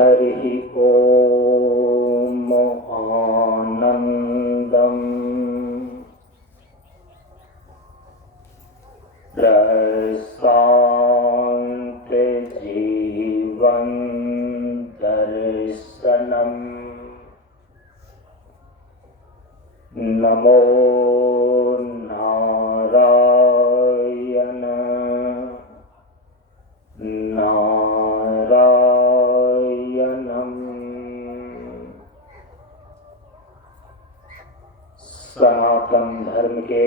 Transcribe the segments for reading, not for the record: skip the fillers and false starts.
हरि ओम आनंदम प्रशांत जीवन दर्शनम नमो नारायण नारायणम। सनातन धर्म के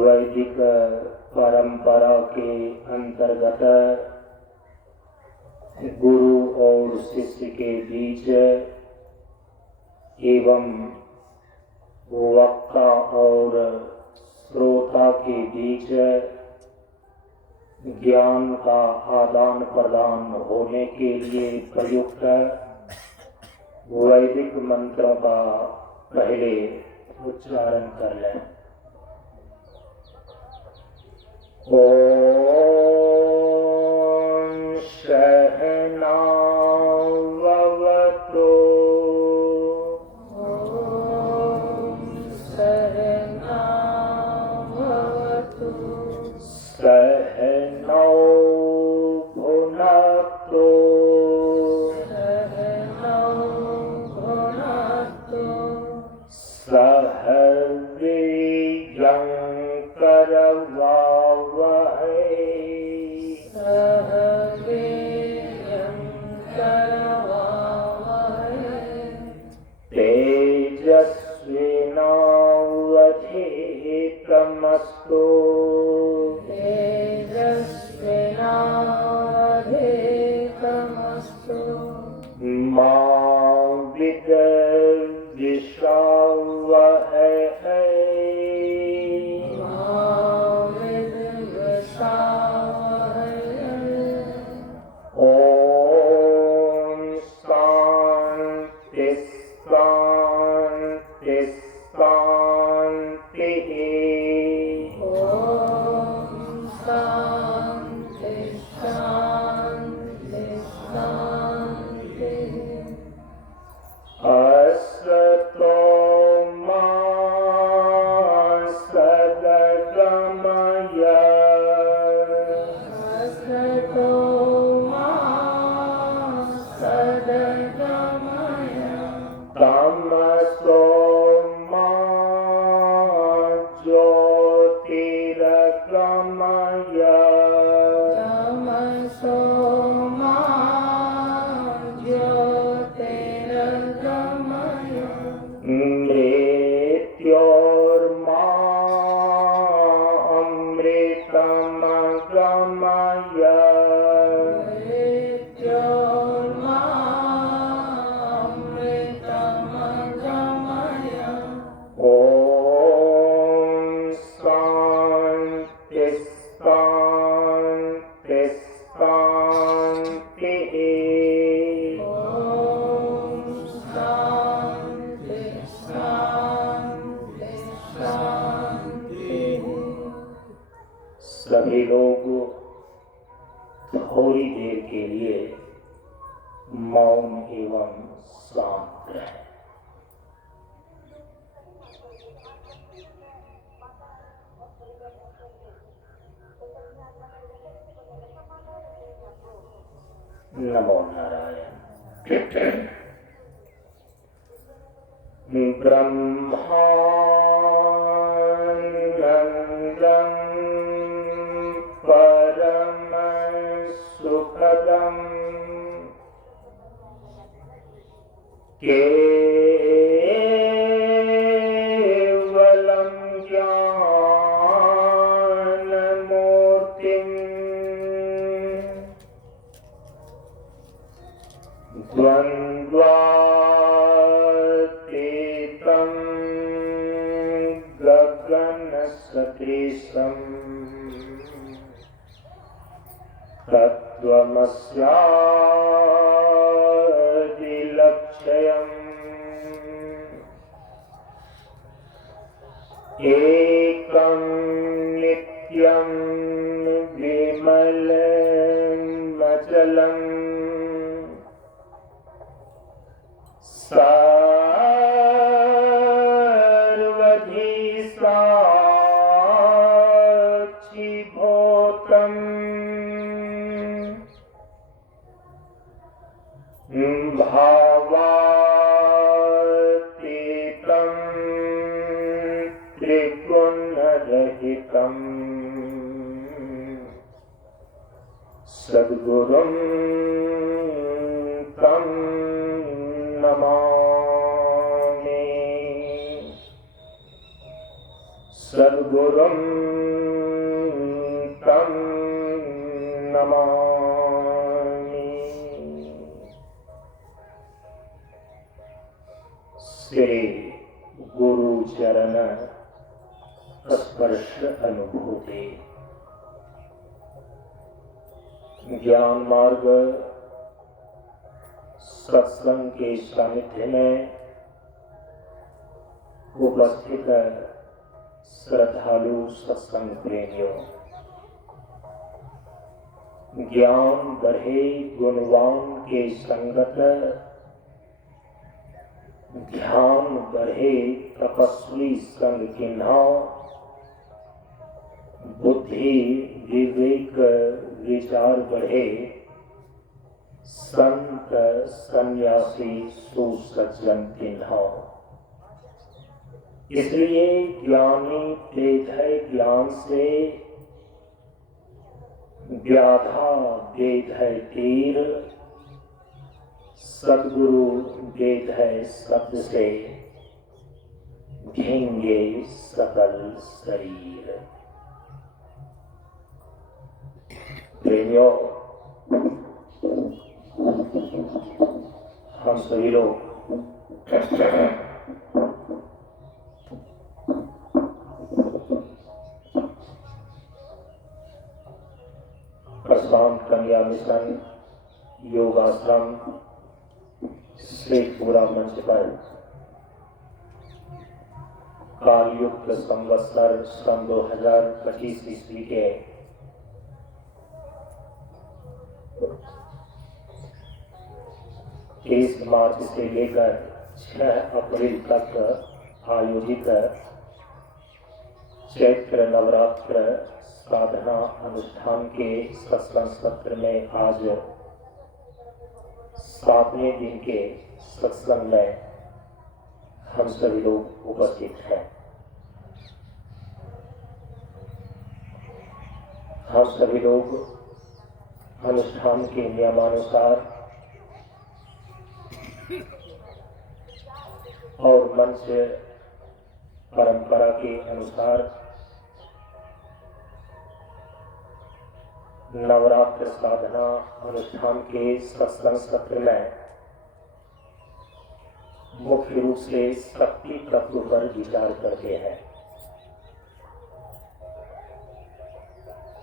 वैदिक परंपरा के अंतर्गत गुरु और शिष्य के बीच एवं वक्ता और श्रोता के बीच ज्ञान का आदान प्रदान होने के लिए प्रयुक्त वैदिक मंत्रों का पहले उच्चारण कर लें। ओम सहनाववतु सहनौ भुनक्तु सह वीर्यं करवावहै तेजस्विनावधीतमस्तु मा विद्विषावहै ओम शांति शांति शांति। असतो मा सद्गमय तमसो मा ज्योतिर्गमय मृत्योर्मा अमृतम गमय ओम शांति शांति शांति। सभी लोग थोड़ी देर के लिए मौन एवं शांत रहें। नमो नारायण। ब्रह्मानंदं परम सुखदं केवलं ज्ञानमूर्तिं द्वन्द्वातीतं गगनसदृशं तत्त्वमस्यादिलक्ष्यम् एकं नित्यं विमलमचलम् भावातीतं त्रिगुणरहितं सद्गुरुं तं नमामि। सद्गुरुं तं नमामि। श्री गुरु चरण स्पर्श अनुभूति। ज्ञान मार्ग सत्संग के सानिध्य में उपस्थित श्रद्धालु सत्संग प्रेमियों, ज्ञान बढ़े गुणवान के संगत, ध्यान बढ़े तपस्वी संग किन्हा, बुद्धि विवेक विचार बढ़े संत सन्यासी सुसज्जन किन्हा। इसलिए ज्ञानी देत है ज्ञान से, व्याधा देत है तीर, सद्गुरु देत है शब्द से ढेंगे सकल शरीर। प्रेमियों, हम सभी लोग प्रशांत कन्या मिशन योगाश्रम शेखपुरा मंच पर कालयुक्त संवत्सर सन 2025 ईस्वी के 30 मार्च से लेकर 6 अप्रैल तक आयोजित चैत्र नवरात्र साधना अनुष्ठान के सत्संग सत्र में आज 7वें दिन के सत्संग में हम सभी लोग उपस्थित हैं। हम सभी लोग अनुष्ठान के नियमानुसार और मंच परंपरा के अनुसार नवरात्र साधना अनुष्ठान के सत्संग सत्र में मुख्य रूप से शक्ति तत्व पर विचार करते हैं।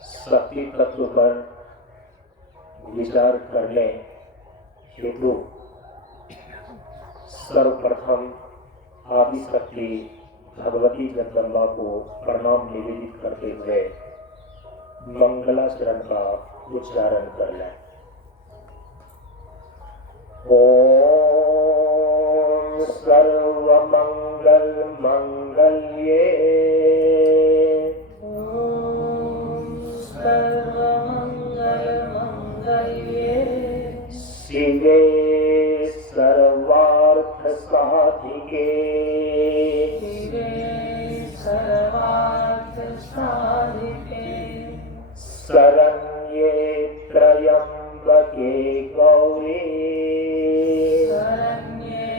शक्ति तत्व पर विचार करने हेतु सर्वप्रथम आदि शक्ति भगवती जगदम्बा को प्रणाम निवेदित करते हुए मंगलाचरण का उच्चारण कर लें। ओम सर्वमंगल मंगल्ये, ओम सर्वमंगल मंगल्ये, शिवे सर्वार्थ साधिके, शिवे सर्वार्थ साधिके, शरण्ये त्र्यंबके गौरी, शरण्ये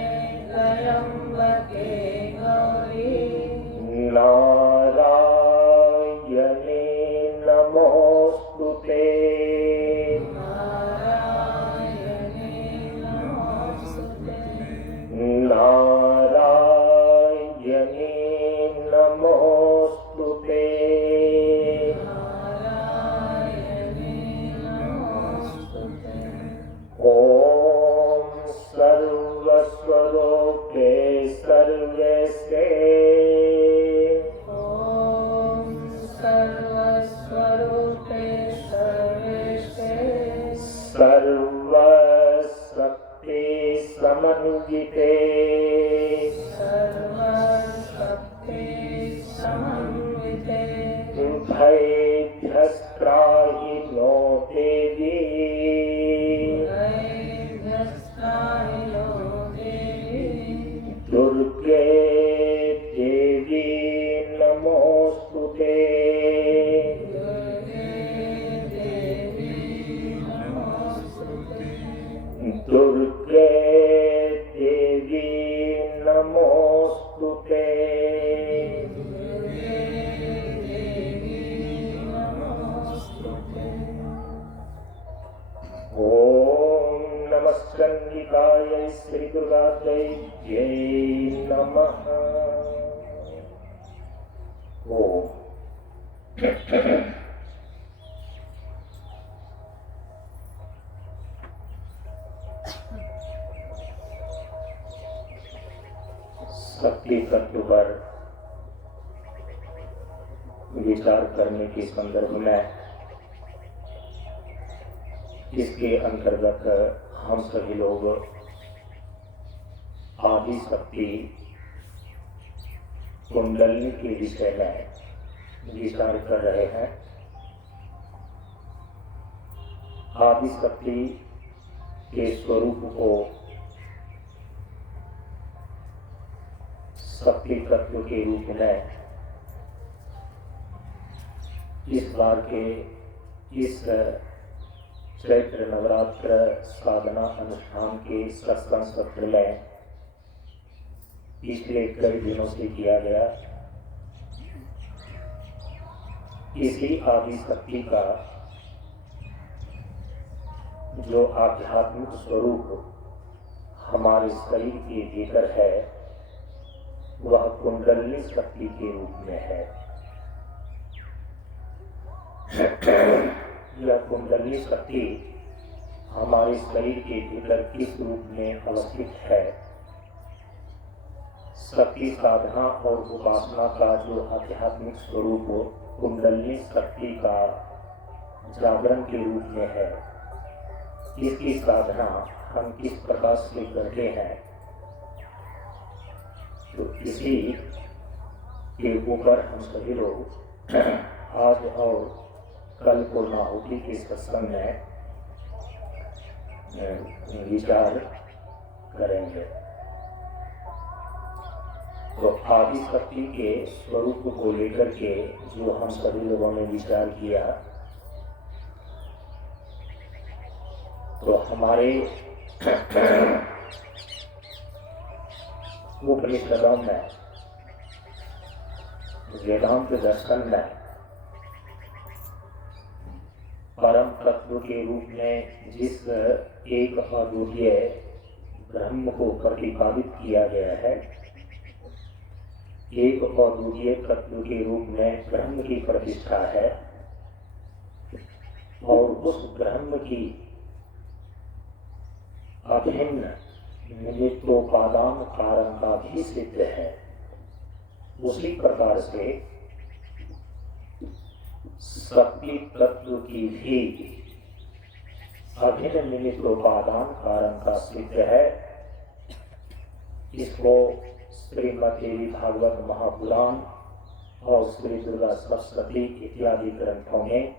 त्र्यंबके गौरी, नारायणे नमोस्तुते, नारायणे नमोस्तुते, नारायणे नमोस्तुते। ओम सर्वस्वरूपे सर्वेशे, ओम सर्वस्वरूपे सर्वेशे, सर्वशक्ति समन्विते, सर्वशक्ति समन्विते, भयभ्यस्त चंडिकायै श्री दुर्गायै जय नमः। ओम। शक्ति तत्व पर विचार करने के संदर्भ में इसके अंतर्गत हम सभी लोग आदि शक्ति कुंडलिनी के विषय में विचार कर रहे हैं। आदि शक्ति के स्वरूप को शक्ति तत्व के रूप में इस बार के इस चैत्र नवरात्र साधना अनुष्ठान के सत्संग सत्र में पिछले कई दिनों से किया गया। इसी आदि शक्ति का जो आध्यात्मिक स्वरूप हमारे शरीर के भीतर है वह कुंडलिनी शक्ति के रूप में है। यह कुंडलिनी शक्ति हमारे शरीर के भीतर किस रूप में अवस्थित है, शक्ति साधना और उपासना का जो आध्यात्मिक स्वरूप कुंडलिनी शक्ति का जागरण के रूप में है, इसकी साधना हम किस प्रकार से करते हैं, तो इसी के ऊपर हम सभी लोग आज और कल पूर्णाहुति के सत्संग में विचार करेंगे। तो आदि शक्ति के स्वरूप को लेकर के जो हम सभी लोगों ने विचार किया, तो हमारे उपनिषदों में वेदांत दर्शन में परम तत्व के रूप में जिस एक अद्वितीय ब्रह्म को प्रतिपादित किया गया है, एक अद्वितीय तत्व के रूप में ब्रह्म की प्रतिष्ठा है और उस ब्रह्म की अभिन्न निमित्तोपादान कारण का भी सिद्ध है। उसी प्रकार से शक्ति तत्व की भी अभिन्न निमित्तोपादान कारण का सिद्ध है। इसको श्रीमद्देवी भागवत महापुराण और श्री दुर्गा सप्तशती इत्यादि ग्रंथों में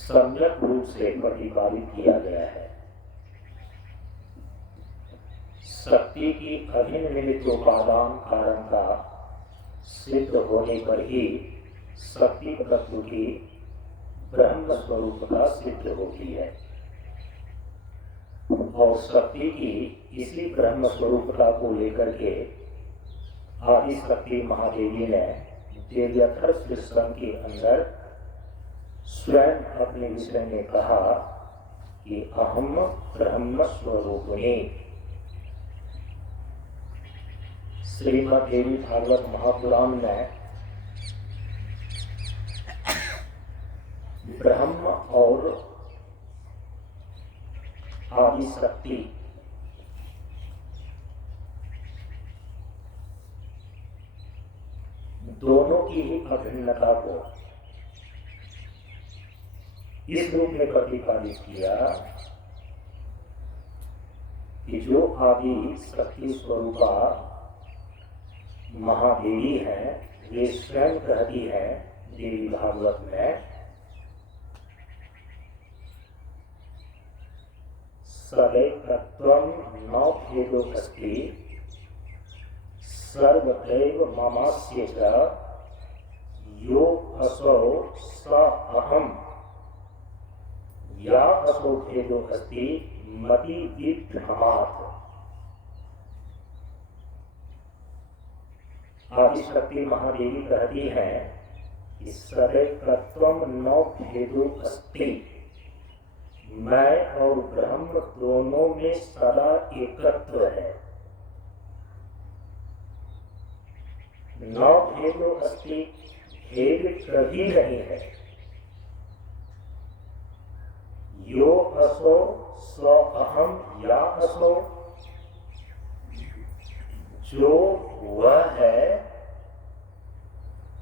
सम्यक रूप से प्रतिपादित किया गया है। शक्ति की अभिन्न निमित्तोपादान कारण का सिद्ध होने पर ही शक्ति तत्व की ब्रह्म स्वरूप का सिद्ध होती है और शक्ति की इसी ब्रह्म स्वरूपता को लेकर के आदि शक्ति महादेवी ने देव्यथर शीर्षक के अंदर स्वयं अपने विषय में कहा कि अहम ब्रह्म स्वरूपिणी। श्रीमद्देवी भागवत महापुराण में ब्रह्म और आदि शक्ति दोनों की ही अभिन्नता को इस रूप में प्रतिपादित किया कि जो आदि शक्ति स्वरूपा महादेवी है, वे स्वयं कहती है देवी भागवत में, सदैवत्वं न भेदो अस्ति सर्वदैव ममास्य च यो असौ स अहम् या असौ भेदो अस्ति मति विभ्रमात्। आदि शक्ति महादेवी कहती है कि सदैकत्वम न भेदो अस्ति, मैं और ब्रह्म दोनों में सदा एकत्व है। न भेदो अस्ति, भेद कभी नहीं है। यो असो स्व अहम या असो, जो वह है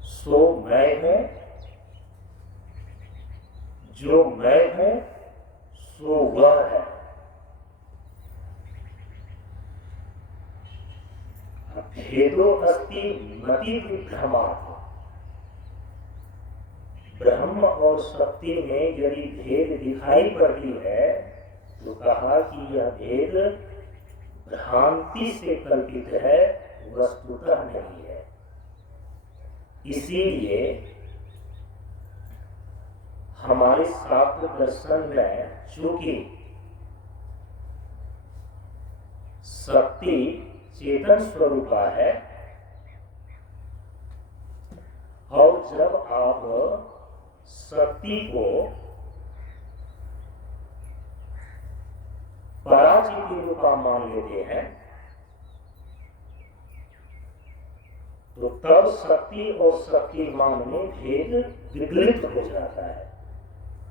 सो मैं हूं, जो मैं हूं सो वह है। भेदो अस्ति मति विभ्रमात्, ब्रह्म और शक्ति में यदि भेद दिखाई पड़ती है तो कहा कि यह भेद भ्रांति से कल्पित है, वस्तुतः नहीं है। इसीलिए हमारे शास्त्र दर्शन में चूंकि शक्ति चेतन स्वरूपा है, और जब आप शक्ति को पराचिति रूपा मान लेते हैं तो तब शक्ति और शक्तिमान में भेद विगलित हो जाता है।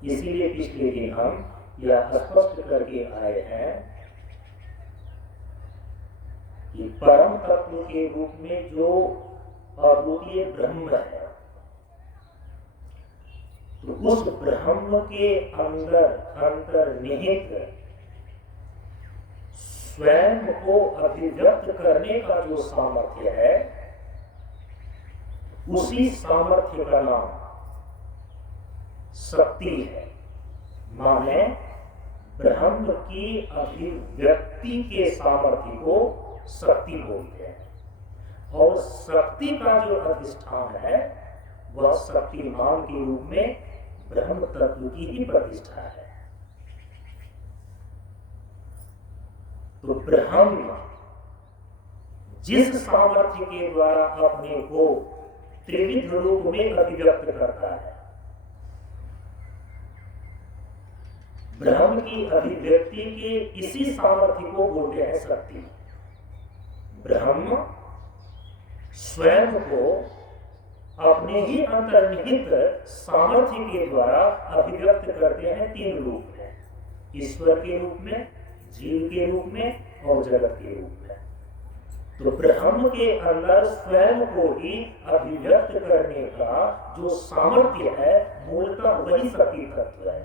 इसीलिए पिछले दिन हम यह स्पष्ट करके आए हैं कि परम तत्व के रूप में जो अद्वितीय ब्रह्म है, तो उस ब्रह्म के अंदर अंतर्निहित स्वयं को अभिव्यक्त करने का जो सामर्थ्य है, उसी सामर्थ्य का नाम शक्ति है। माने ब्रह्म की अभिव्यक्ति के सामर्थ्य को शक्ति बोलते हैं, और शक्ति का जो अधिष्ठान है वह शक्तिमान के रूप में ब्रह्म तत्व की ही प्रतिष्ठा है। तो ब्रह्म जिस सामर्थ्य के द्वारा अपने को त्रिविध रूप में अभिव्यक्त करता है, ब्रह्म की अभिव्यक्ति के इसी सामर्थ्य को बोलते हैं शक्ति। ब्रह्म स्वयं को अपने ही अंतर्निहित सामर्थ्य के द्वारा अभिव्यक्त करते हैं तीन रूप में, ईश्वर के रूप में, जीव के रूप में और जगत के रूप में। तो ब्रह्म के अंदर स्वयं को ही अभिव्यक्त करने का जो सामर्थ्य है, मूलतः वही शक्ति तत्व है।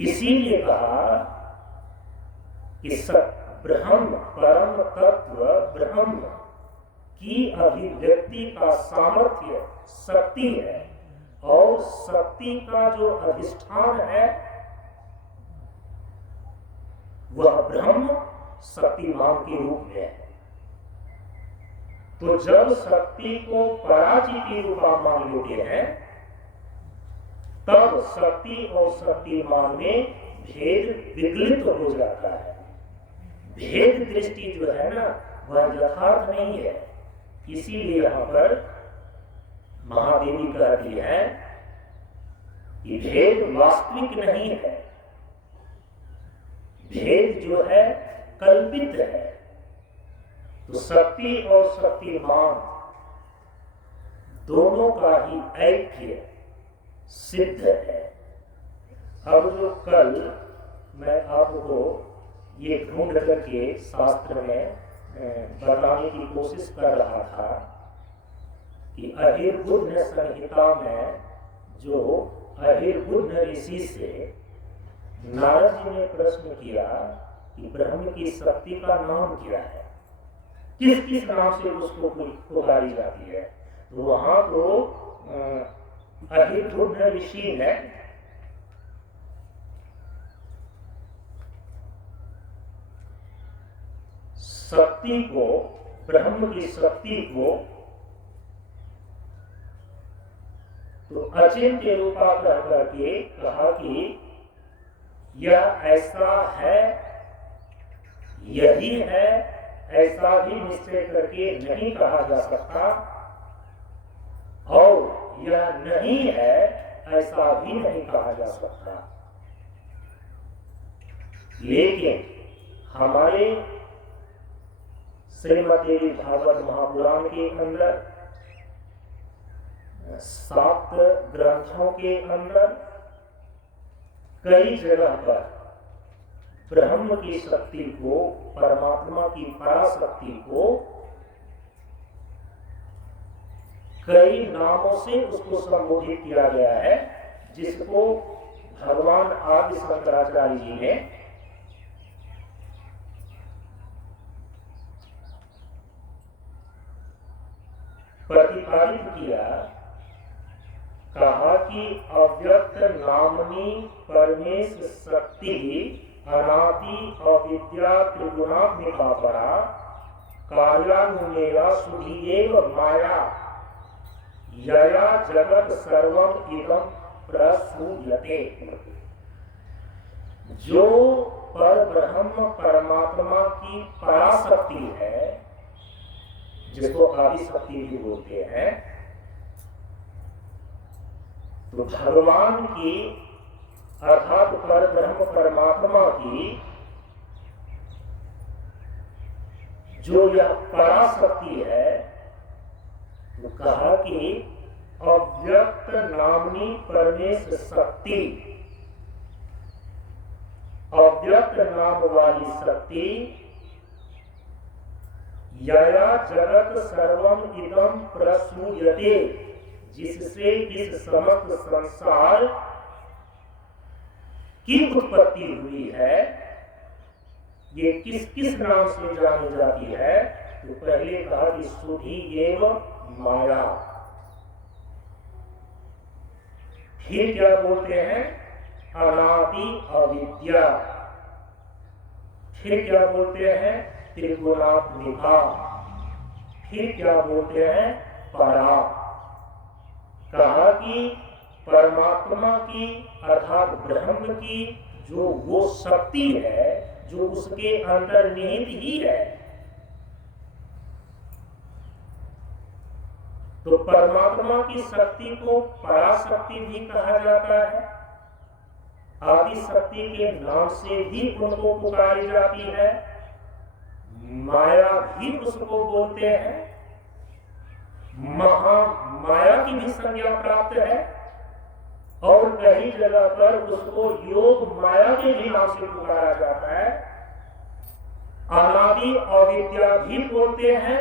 इसीलिए कहा कि ब्रह्म परम तत्व ब्रह्म की अभिव्यक्ति का सामर्थ्य शक्ति है, और शक्ति का जो अधिष्ठान है वह ब्रह्म शक्तिमान के रूप में है। तो जब शक्ति को पराचिति रूपा मान लेते हैं, तब शक्ति और शक्तिमान में भेद विगलित हो जाता है। भेद दृष्टि जो है ना, वह यथार्थ नहीं है। इसीलिए यहां पर महादेवी कहती है कि भेद वास्तविक नहीं है, भेद जो है कल्पित है। तो शक्ति और शक्तिमान दोनों का ही ऐक्य सिद्ध है। अब जो कल मैं आपको ये ढूंढ करके शास्त्र में बताने की कोशिश कर रहा था कि अहिर्बुद्ध संहिता में जो अहिर्बुद्ध ऋषि से नारद जी ने प्रश्न किया कि ब्रह्म की शक्ति का नाम क्या है, किस किस नाम से उसको पुकारी जाती है। तो वहां तो अहिर्बुद्ध ऋषि ने शक्ति को, ब्रह्म की शक्ति को तो अचिंत्य रूपा कह करके कहा कि यह ऐसा है, यही है, ऐसा भी निश्चय करके नहीं कहा जा सकता। और यह नहीं है ऐसा भी नहीं कहा जा सकता। लेकिन हमारे श्रीमद् देवी भागवत महापुराण के अंदर, 7 ग्रंथों के अंदर कई जगह पर ब्रह्म की शक्ति को, परमात्मा की पराशक्ति को कई नामों से उसको संबोधित किया गया है, जिसको भगवान आदि शंकराचार्य जी ने प्रतिपादित किया। कहा कि अव्यक्त नामनी परमेश शक्ति अनादि अविद्या त्रिगुणात्मिका परा कार्यानुमेया सुधीएव माया यया जगत सर्वम इदं प्रसूयते। जो पर ब्रह्म परमात्मा की पराशक्ति है, जिसको आदि शक्ति भी बोलते हैं, तो भगवान की अर्थात पर ब्रह्म परमात्मा की जो यह पराशक्ति है, तो कहा कि अव्यक्त नामनी परमेश शक्ति, अव्यक्त नाम वाली शक्ति यया जगत सर्वम इदं प्रसूयते, जिससे इस समस्त संसार की उत्पत्ति हुई है। ये किस किस नाम से जानी जाती है? तो पहले कहा कि सुधी एवं माया। फिर क्या बोलते हैं? अनादि अविद्या। फिर क्या बोलते हैं? त्रिगुणात्मिका। फिर क्या बोलते हैं? परा। कहा कि परमात्मा की अर्थात ब्रह्म की जो वो शक्ति है, जो उसके अंदर निहित ही है, तो परमात्मा की शक्ति को पराशक्ति भी कहा जाता है। आदि शक्ति के नाम से भी उनको पुकारी जाती है। माया भी उसको बोलते हैं। महामाया की भी संज्ञा प्राप्त है और कई जगह पर उसको योग माया के भी नाम से पुकारा जाता है। अनादि अविद्या भी बोलते हैं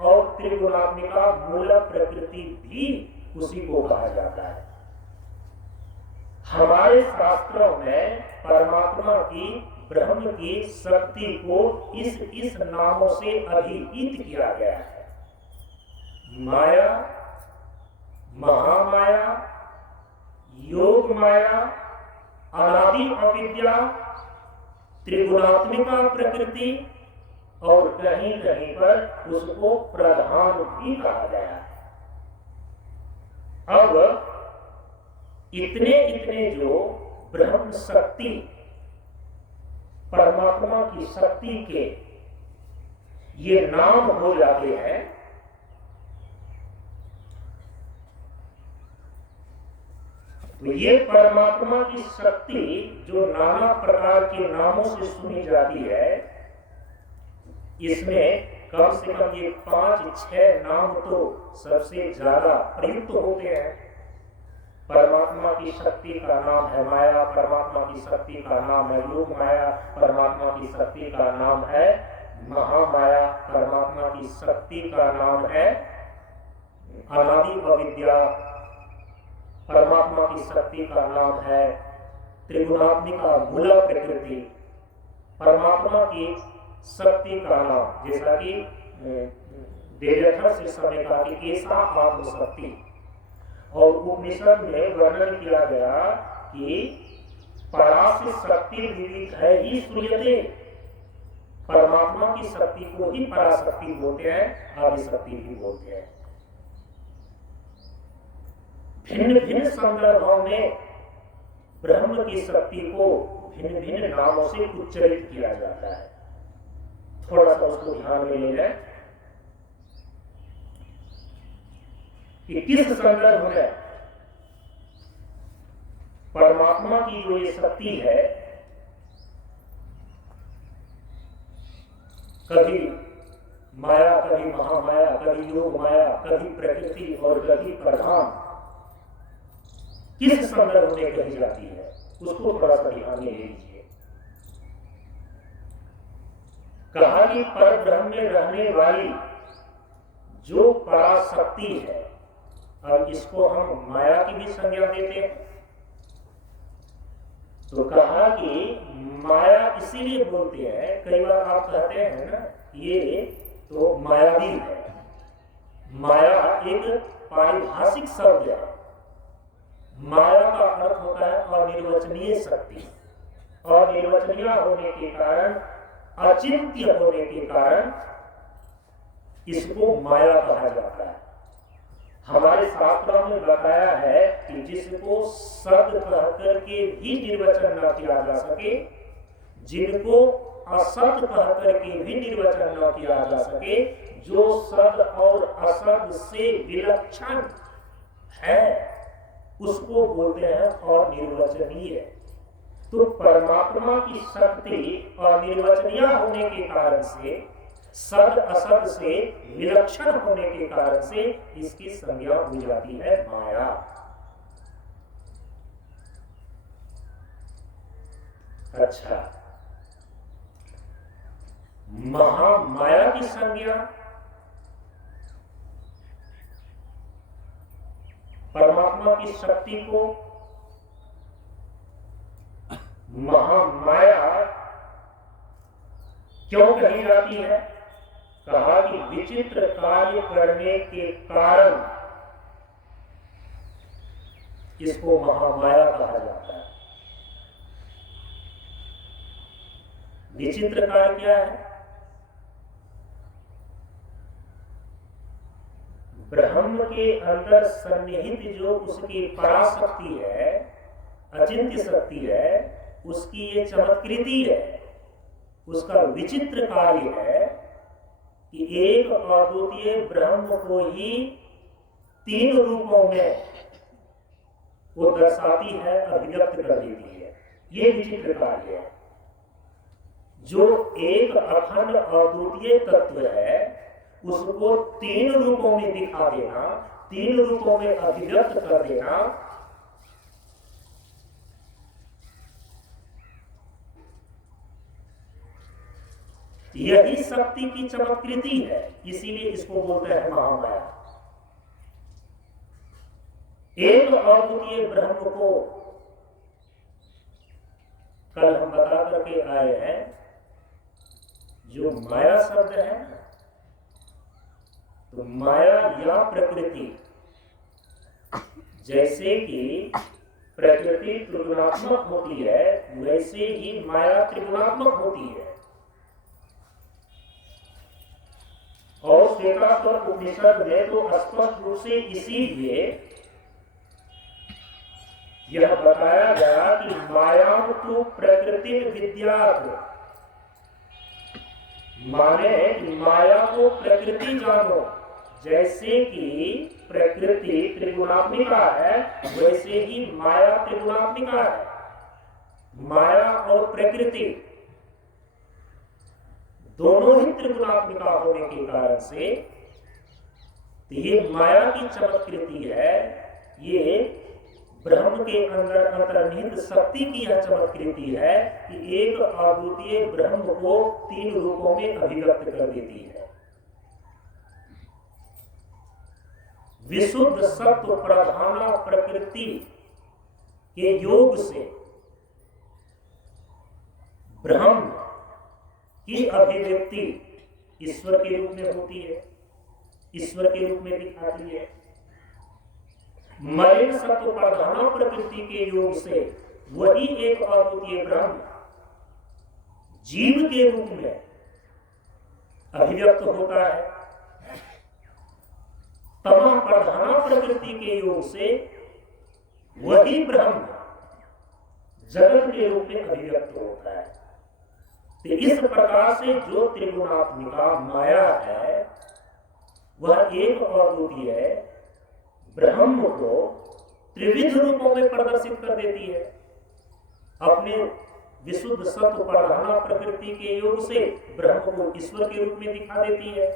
और त्रिगुणात्मिका मूल प्रकृति भी उसी को कहा जाता है। हमारे शास्त्रों में परमात्मा की, ब्रह्म की शक्ति को इस नामों से अभिहित किया गया है। माया, महामाया, योग माया, अनादि अविद्या, त्रिगुणात्मिका प्रकृति और कहीं कहीं पर उसको प्रधान भी कहा गया है। अब इतने जो ब्रह्म शक्ति, परमात्मा की शक्ति के ये नाम हो जाते हैं, तो ये परमात्मा की शक्ति जो नाना प्रकार के नामों से सुनी जाती है, इसमें कम से कम ये 5-6 नाम तो सबसे ज्यादा प्रयुक्त होते हैं। परमात्मा की शक्ति का नाम है माया, परमात्मा की शक्ति का नाम है योग माया, परमात्मा की शक्ति का नाम है महामाया, परमात्मा की शक्ति का नाम है अनादि अविद्या, परमात्मा की शक्ति का नाम है त्रिगुणात्मिका मूल प्रकृति, परमात्मा की शक्ति का नाम, जैसा कि देवदत्त समय का कि ऐसा आत्मशक्ति। और उपनिषद में वर्णन किया गया कि पराशि शक्ति विविध है ही सूर्यते, परमात्मा की शक्ति को ही पराशक्ति बोलते हैं, आदि शक्ति भी बोलते हैं। भिन्न भिन्न संदर्भों में ब्रह्म की शक्ति को भिन्न भिन्न नामों से उच्चारित किया जाता है। थोड़ा सा उसको ध्यान में ले लें। कि किस संदर्भ में परमात्मा की जो ये शक्ति है, कभी माया, कभी महामाया, कभी योग माया, कभी प्रकृति और कभी प्रधान, किस संदर्भ में कही जाती है, उसको थोड़ा सा ध्यान में लीजिए। कहा कि पर ब्रह्म में रहने वाली जो पराशक्ति है, अब इसको हम माया की भी संज्ञा देते हैं, तो कहा कि माया इसीलिए बोलते हैं, कई बार आप कहते हैं ना ये तो मायावी है। माया एक पारिभाषिक शब्द है। माया का अर्थ होता है अनिर्वचनीय शक्ति, और निर्वचनीय होने के कारण, अचिंत्य होने के कारण इसको माया कहा जाता है। हमारे शास्त्रों में बताया है कि जिसको सद कह करके भी निर्वचन न किया जा सके, जिनको असत कह करके भी निर्वचन न किया जा सके, जो सद और असद से विलक्षण है, उसको बोलते हैं और निर्वचनीय। तो परमात्मा की शक्ति और निर्वचनीय होने के कारण से, सद असद से विलक्षण होने के कारण से इसकी संज्ञा हो जाती है माया। अच्छा, महामाया की संज्ञा परमात्मा की शक्ति को महामाया क्यों कही जाती है? कहा कि विचित्र कार्य करने के कारण इसको महामाया कहा जाता है। विचित्र कार्य क्या है? ब्रह्म के अंदर सन्निहित जो उसकी पराशक्ति है, अचिंत्य शक्ति है, उसकी ये चमत्कृति है, उसका विचित्र कार्य है कि एक अद्वितीय ब्रह्म को ही तीन रूपों में वो दर्शाती है, अभिव्यक्त कर देती है। ये विचित्र कार्य है। जो एक अखंड अद्वितीय तत्व है, उसको तीन रूपों में दिखा देना, तीन रूपों में अभिव्यक्त कर देना, यही शक्ति की चमत्कृति है। इसीलिए इसको बोलते हैं महामाया। एक अद्वितीय ब्रह्म को कल हम बता करके आए हैं, जो माया शब्द है, तो माया या प्रकृति, जैसे कि प्रकृति त्रिगुणात्मक होती है, वैसे ही माया त्रिगुणात्मक होती है। और श्वेताश्वर उपनिषद में तो स्पष्ट रूप से इसीलिए यह बताया गया कि मायाम तो प्रकृति विद्यात्, माने माया को प्रकृति जानो। जैसे कि प्रकृति त्रिगुणात्मिका है, वैसे ही माया त्रिगुणात्मिका है। माया और प्रकृति दोनों ही त्रिगुणात्मिका होने के कारण से ये माया की चमत्कृति है। ये ब्रह्म के अंदर अंतर्निहित शक्ति की यह चमत्कृति है कि एक अद्वितीय ब्रह्म को तीन रूपों में अभिव्यक्त कर देती है। विशुद्ध सत्व प्रधान प्रकृति के योग से ब्रह्म की अभिव्यक्ति ईश्वर के रूप में होती है, ईश्वर के रूप में दिखाती है। मलिन सत्व प्रधान प्रकृति के योग से वही एक अद्वितीय ब्रह्म जीव के रूप में अभिव्यक्त होता है। तमः प्रधान प्रकृति के योग से वही ब्रह्म जगत के रूप में अभिव्यक्त होता है। तो इस प्रकार से जो त्रिगुणात्मिका माया है, वह एक अद्वितीय है, ब्रह्म को त्रिविध रूपों में प्रदर्शित कर देती है। अपने विशुद्ध सत्व प्रधान प्रकृति के योग से ब्रह्म को ईश्वर के रूप में दिखा देती है।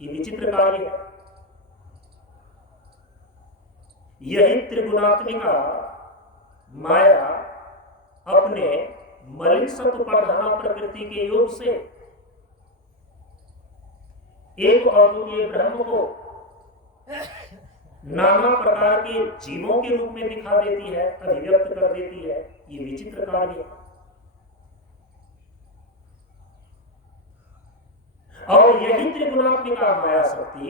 ये विचित्र कार्य है। यही त्रिगुणात्मिका माया अपने मलिन सत्व प्रधान प्रकृति के योग से एक अद्वितीय ब्रह्म को नाना प्रकार के जीवों के रूप में दिखा देती है, अभिव्यक्त कर देती है। ये विचित्र कार्य है। और यही त्रिगुणात्मिका माया शक्ति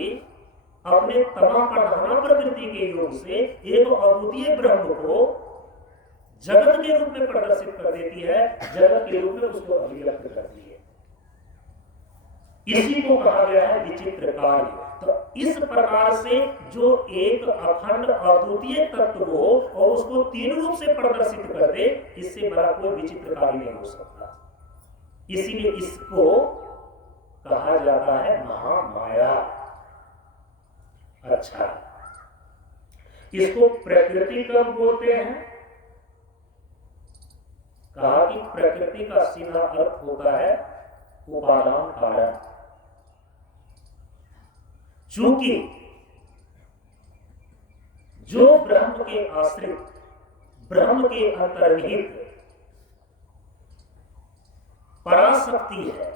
अपने तमाम प्रधान प्रकृति के योग से एक अद्वितीय ब्रह्म को जगत के रूप में प्रदर्शित कर देती है, जगत के रूप में उसको अभिव्यक्त करती है। इसी को कहा गया है विचित्र कार्य। तो इस प्रकार से जो एक अखंड अद्वितीय तत्व हो और उसको तीन रूप से प्रदर्शित कर दे, इससे बड़ा कोई विचित्र कार्य नहीं हो सकता। इसीलिए इसको कहा जाता है महामाया। अच्छा, इसको प्रकृति कब बोलते हैं? कहा कि प्रकृति का सीधा अर्थ होता है उपादान कारण। चूंकि जो ब्रह्म के आश्रित, ब्रह्म के अंतर्निहित पराशक्ति है,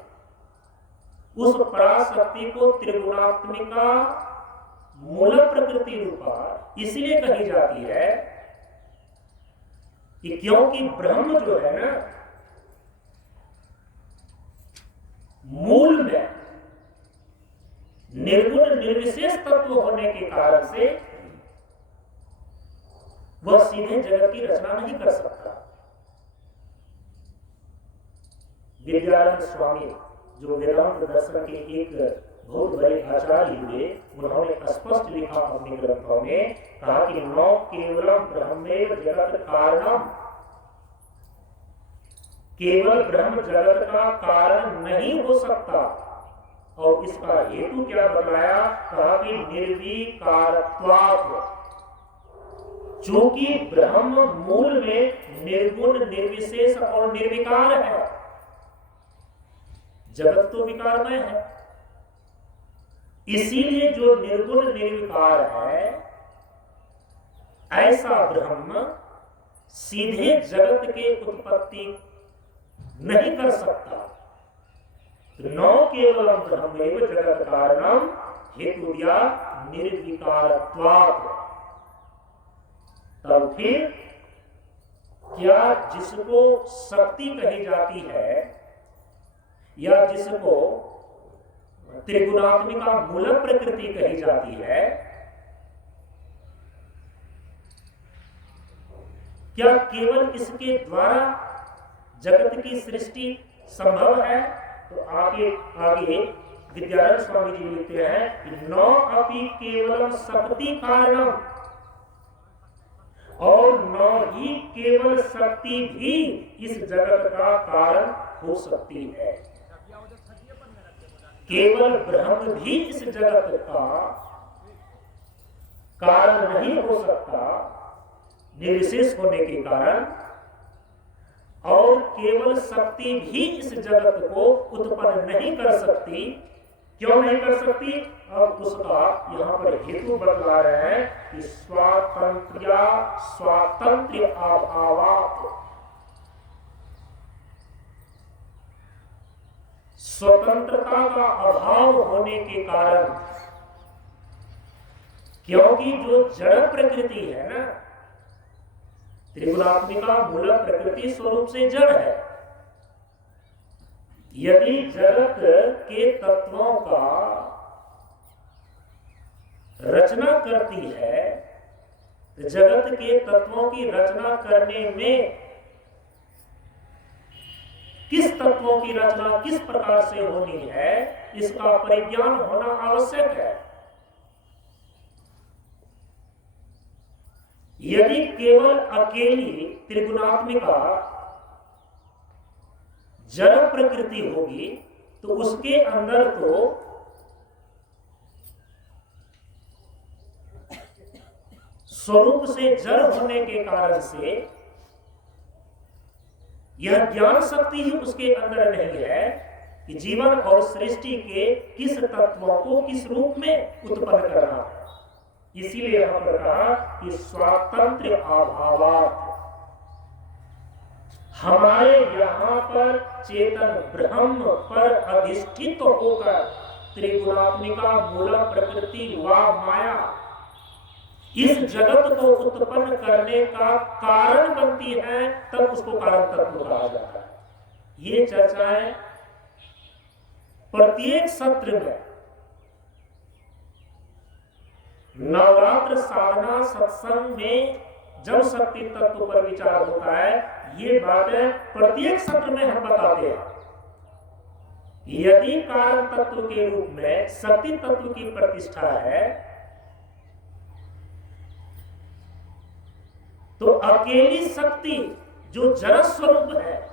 उस पराशक्ति को त्रिगुणात्मिका मूल प्रकृति रूपा इसलिए कही जाती है कि क्योंकि ब्रह्म जो है ना, मूल में निर्गुण निर्विशेष तत्व होने के कारण से वह सीधे जगत की रचना नहीं कर सकता। विद्यानंद स्वामी जो वेदांत दर्शन के एक बहुत बड़े आचार्य हुए, उन्होंने स्पष्ट लिखा अपने ग्रंथों में, कहा कि न केवलम ब्रह्मेव जगत कारणम, केवल ब्रह्म जगत का कारण नहीं हो सकता। और इसका हेतु क्या बताया? कहा कि निर्विकारत्वात्, चूंकि ब्रह्म मूल में निर्गुण निर्विशेष और निर्विकार है, जगत तो विकारमय है। इसीलिए जो निर्गुण निर्विकार है, ऐसा ब्रह्म सीधे जगत के उत्पत्ति नहीं कर सकता। न केवलम ब्रह्मेव जगत कारणम हेतु दिया निर्विकारत्वात्। तब फिर क्या जिसको शक्ति कही जाती है या जिसको त्रिगुणात्मिका मूल प्रकृति कही जाती है, क्या केवल इसके द्वारा जगत की सृष्टि संभव है? तो आगे विद्यानंद स्वामी जी लिखते हैं कि न अपि केवलम शक्ति कारणम, और न ही केवल शक्ति भी इस जगत का कारण हो सकती है। केवल ब्रह्म भी इस जगत का कारण नहीं हो सकता निर्विशेष होने के कारण, और केवल शक्ति भी इस जगत को उत्पन्न नहीं कर सकती। क्यों नहीं कर सकती? अब उसका यहाँ पर हेतु बतला रहे हैं कि स्वातंत्र्य अभावात्, स्वतंत्रता का अभाव होने के कारण। क्योंकि जो जड़ प्रकृति है ना, त्रिगुणात्मिका मूल प्रकृति स्वरूप से जड़ है। यदि जगत के तत्वों का रचना करती है, तो जगत के तत्वों की रचना करने में किस तत्वों की रचना किस प्रकार से होनी है, इसका परिज्ञान होना आवश्यक है। यदि केवल अकेली त्रिगुणात्मिका जड़ प्रकृति होगी तो उसके अंदर तो स्वरूप से जड़ होने के कारण से यह ज्ञान शक्ति ही उसके अंदर नहीं है कि जीवन और सृष्टि के किस तत्वों को किस रूप में उत्पन्न करना है। इसीलिए यहां पर कहा कि स्वातंत्र अभावात्, हमारे यहाँ पर चेतन ब्रह्म पर अधिष्ठित होकर त्रिगुणात्मिका मूल प्रकृति व माया इस जगत को उत्पन्न करने का कारण बनती है, तब उसको कारण तत्व कहा जाता है। ये चर्चाएं प्रत्येक सत्र में नवरात्र साधना सत्संग में जब शक्ति तत्व पर विचार होता है, ये बातें प्रत्येक सत्र में हम बताते हैं। यदि कारण तत्व के रूप में शक्ति तत्व की प्रतिष्ठा है, तो अकेली शक्ति जो जड़ स्वरूप है,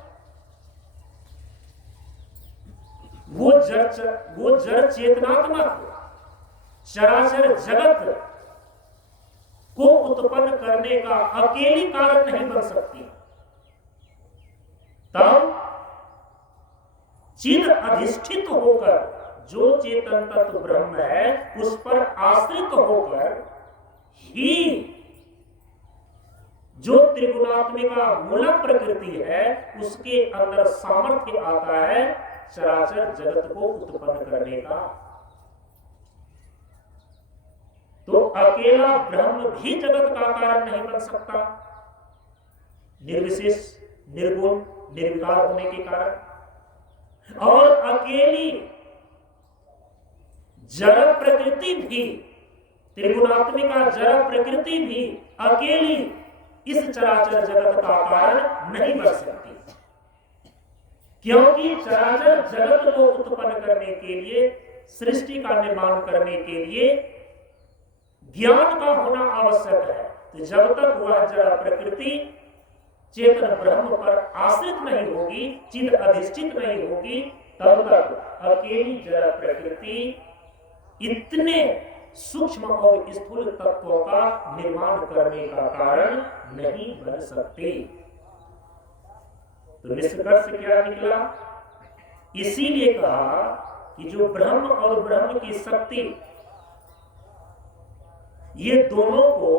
वो जड़ चेतनात्मक चराचर जगत को उत्पन्न करने का अकेली कारण नहीं बन सकती। तब चिद अधिष्ठित होकर जो चेतन तत्व ब्रह्म है, उस पर आश्रित होकर ही जो त्रिगुणात्मिका मूल प्रकृति है, उसके अंदर सामर्थ्य आता है चराचर जगत को उत्पन्न करने का। तो अकेला ब्रह्म भी जगत का कारण नहीं बन सकता, निर्विशेष निर्गुण निर्विकार होने के कारण। और अकेली जड़ प्रकृति भी, त्रिगुणात्मिका जड़ प्रकृति भी अकेली इस चराचर जगत का कारण नहीं बन सकती, क्योंकि चराचर जगत को उत्पन्न करने के लिए, सृष्टि का निर्माण करने के लिए ज्ञान का होना आवश्यक है। तो जब तक वह जड़ प्रकृति चेतन ब्रह्म पर आश्रित नहीं होगी, चिद अधिष्ठित नहीं होगी, तब तक अकेली जड़ प्रकृति इतने सूक्ष्म और स्थूल तत्वों का निर्माण करने का कारण नहीं बन सकते। तो निष्कर्ष क्या निकला? इसीलिए कहा कि जो ब्रह्म और ब्रह्म की शक्ति, ये दोनों को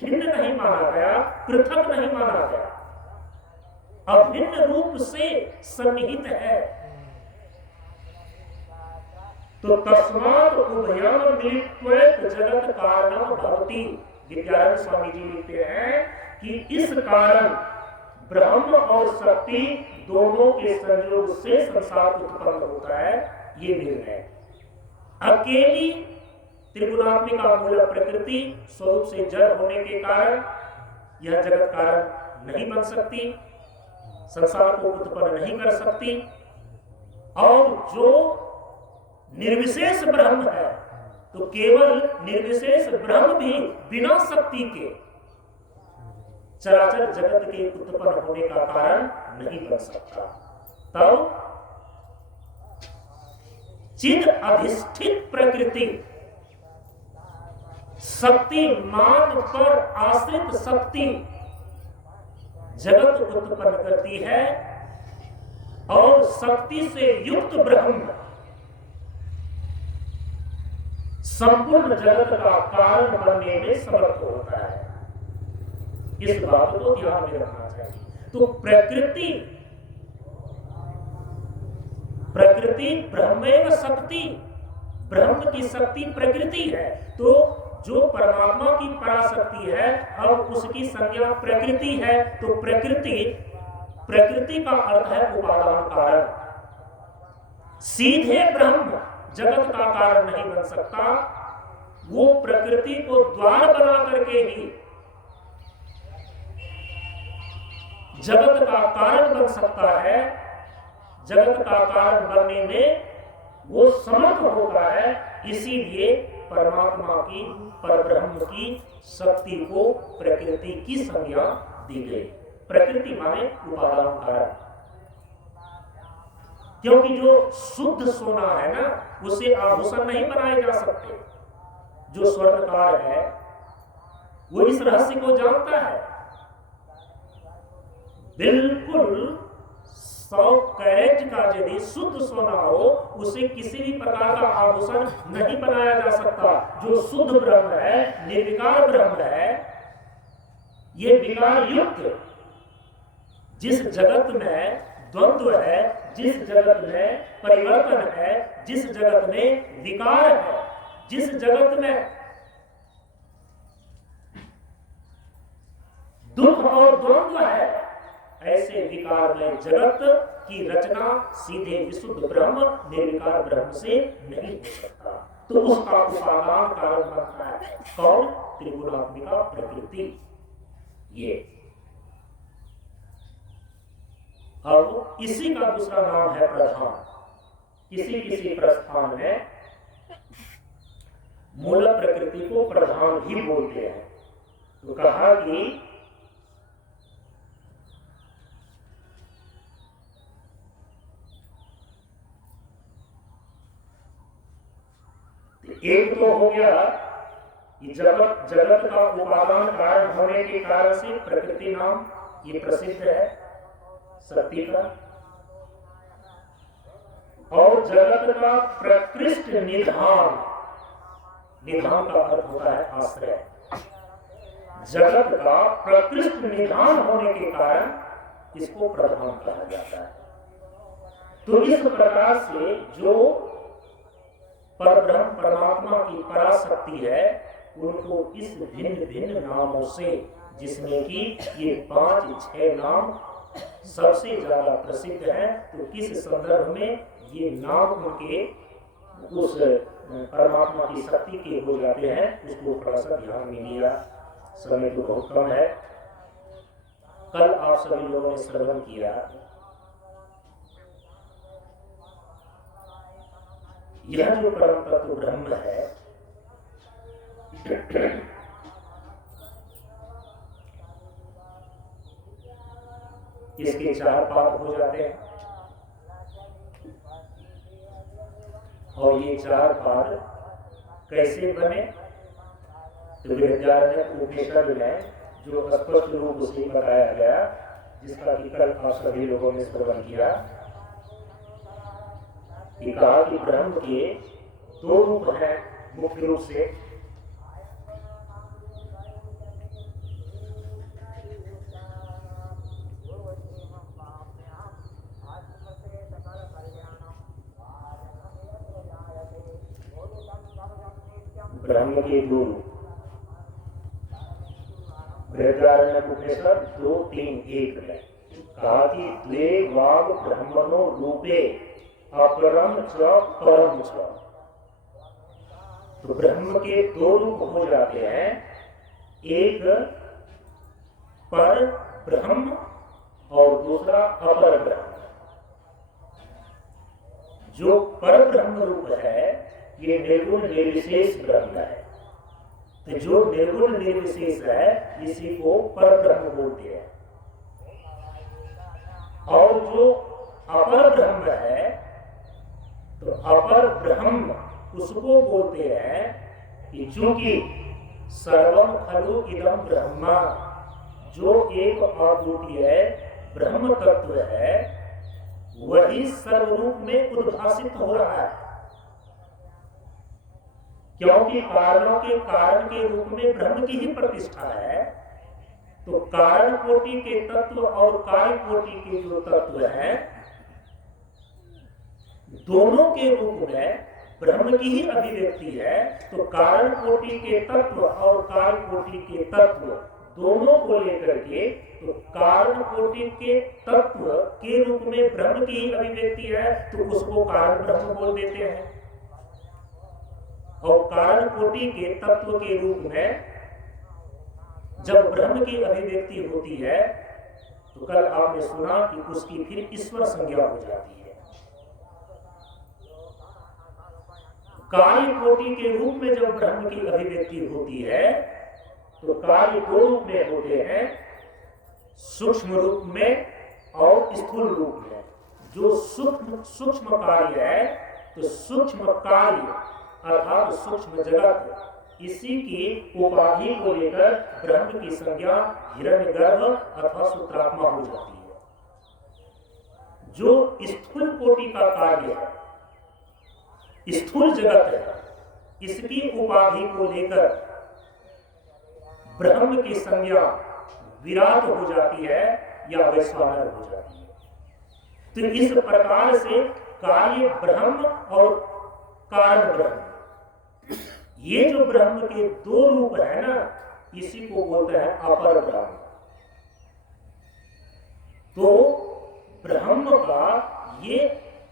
भिन्न नहीं माना गया, पृथक नहीं माना गया, अभिन्न रूप से सन्निहित है। तो तस्मात् उभयम मिलित्वैत जगत कारणम भवति। विद्यारण्य स्वामी जी लिखते हैं कि इस कारण ब्रह्म और शक्ति दोनों के संयोग से संसार उत्पन्न होता है। ये निर्णय अकेली त्रिगुणात्मिका मूल प्रकृति स्वरूप से जड़ होने के कारण यह जगत कारण नहीं बन सकती, संसार को उत्पन्न नहीं कर सकती। और जो निर्विशेष ब्रह्म है, तो केवल निर्विशेष ब्रह्म भी बिना शक्ति के चराचर जगत के उत्पन्न होने का कारण नहीं बन सकता। तब चिद अधिष्ठित प्रकृति, शक्ति मान पर आश्रित शक्ति जगत उत्पन्न करती है, और शक्ति से युक्त ब्रह्म संपूर्ण जगत का कारण बनने में समर्थ होता है। इस बात को ध्यान में रखना चाहिए। तो प्रकृति ब्रह्मेव शक्ति, ब्रह्म की शक्ति प्रकृति है। तो जो परमात्मा की पराशक्ति है, अब उसकी संज्ञा प्रकृति है। तो प्रकृति का अर्थ है उपादान कारण। सीधे ब्रह्म जगत का कारण नहीं बन सकता, वो प्रकृति को द्वार बना करके ही जगत का कारण बन सकता है। जगत का कारण बनने में वो समर्थ होता है। इसीलिए परमात्मा की, परब्रह्म की शक्ति को प्रकृति की संज्ञा दी गई। प्रकृति माने उपादान कारण, क्योंकि जो शुद्ध सोना है ना, उसे आभूषण नहीं बनाए जा सकते। जो स्वर्णकार है वो इस रहस्य को जानता है। बिल्कुल 100 कैरेट का यदि शुद्ध सोना हो, उसे किसी भी प्रकार का आभूषण नहीं बनाया जा सकता। जो शुद्ध ब्रह्म है, निर्विकार ब्रह्म है, ये विकार युक्त जिस जगत में द्वंद्व है, जिस जगत में परिवर्तन है, जिस जगत में विकार है, जिस जगत में दुख और द्वंद्व है, ऐसे विकार में जगत की रचना सीधे विशुद्ध ब्रह्म निर्विकार ब्रह्म से नहीं हो सकता। तो उसका उपादान कारण बनता है कौन? त्रिगुणात्मिका प्रकृति। ये अब इसी का दूसरा नाम है प्रधान। किसी किसी प्रस्थान में मूल प्रकृति को प्रधान भी बोलते हैं। तो कहा कि एक तो हो गया कि जगत का उपादान कारण होने के कारण से प्रकृति नाम ये प्रसिद्ध है शक्ति का, और जगत का प्रकृष्ट निधान, निधान का अर्थ होता है आश्रय। जगत का प्रकृष्ट निधान होने के कारण इसको प्रधान कहा जाता है। तो इस प्रकार से जो परब्रह्म परमात्मा की पराशक्ति है, उनको इस भिन्न भिन्न नामों से, जिसमें कि ये 5-6 नाम सबसे ज्यादा प्रसिद्ध है, तो किस संदर्भ में ये नाम उनके उस परमात्मा की शक्ति के हो जाते हैं, उसको थोड़ा सा ध्यान में लिया। समय तो बहुत कम है। कल आप सभी लोगों ने श्रवण किया, यह जो परम तत्व ब्रह्म है, इसके 4 पाद हो जाते हैं, और ये 4 पाद कैसे बने? तो विद्यारण्य उपनिषद में जो स्पष्ट रूप से बताया गया, जिसका कि कल आप सभी लोगों ने श्रवण किया, कि कहा कि ब्रह्म के 2 रूप हैं मुख्य रूप से। ब्रह्म के 2 रूप, बृहदारण्यक उपनिषद 2:3-1 में कहा कि द्वे वाग ब्रह्मणो रूपे अपरम च परम च। तो ब्रह्म के 2 रूप हो जाते हैं, एक पर ब्रह्म और दूसरा अपर ब्रह्म। जो पर ब्रह्म रूप है, ये निर्गुण निर्विशेष ब्रह्म है। तो जो निर्गुण निर्विशेष है, इसी को पर ब्रह्म बोलते हैं। और जो अपर ब्रह्म है, तो अपर ब्रह्म उसको बोलते हैं कि चूंकि सर्वम खलु इदम ब्रह्मा, जो एक अद्वितीय ब्रह्म तत्व है, वही सर्वरूप में उद्भासित हो रहा है। क्योंकि कारणों के कारण के रूप में ब्रह्म की ही प्रतिष्ठा है, तो कारण कोटि के तत्व और कार्य कोटि के जो तत्व हैं, दोनों के रूप में ब्रह्म की ही अभिव्यक्ति है। तो कारण कोटि के तत्व और कार्य कोटि के तत्व दोनों को लेकर के, तो कारण कोटि के तत्व के रूप में ब्रह्म की ही अभिव्यक्ति है, तो उसको कारण ब्रह्म बोल देते हैं। और कारण कोटि के तत्व के रूप में जब ब्रह्म की अभिव्यक्ति होती है, तो कल आपने सुना कि उसकी फिर ईश्वर संज्ञा हो जाती है। कार्य कोटि के रूप में जब ब्रह्म की अभिव्यक्ति होती है, तो कार्य 2 रूप में होते हैं, सूक्ष्म रूप में और स्थूल रूप में। जो सूक्ष्म कार्य है, तो सूक्ष्म कार्य अर्थात सूक्ष्म जगत इसी की उपाधि को लेकर ब्रह्म की संज्ञा हिरण्यगर्भ अथवा सूत्रात्मा हो जाती है। जो स्थूल कोटि का कार्य है, स्थूल जगत है, इसकी उपाधि को लेकर ब्रह्म की संज्ञा विराट हो जाती है या वैश्वानर हो जाती है। तो इस प्रकार से कार्य ब्रह्म और कारण ब्रह्म, ये जो ब्रह्म के दो रूप है ना, इसी को बोलते हैं अपर ब्रह्म। तो ब्रह्म का ये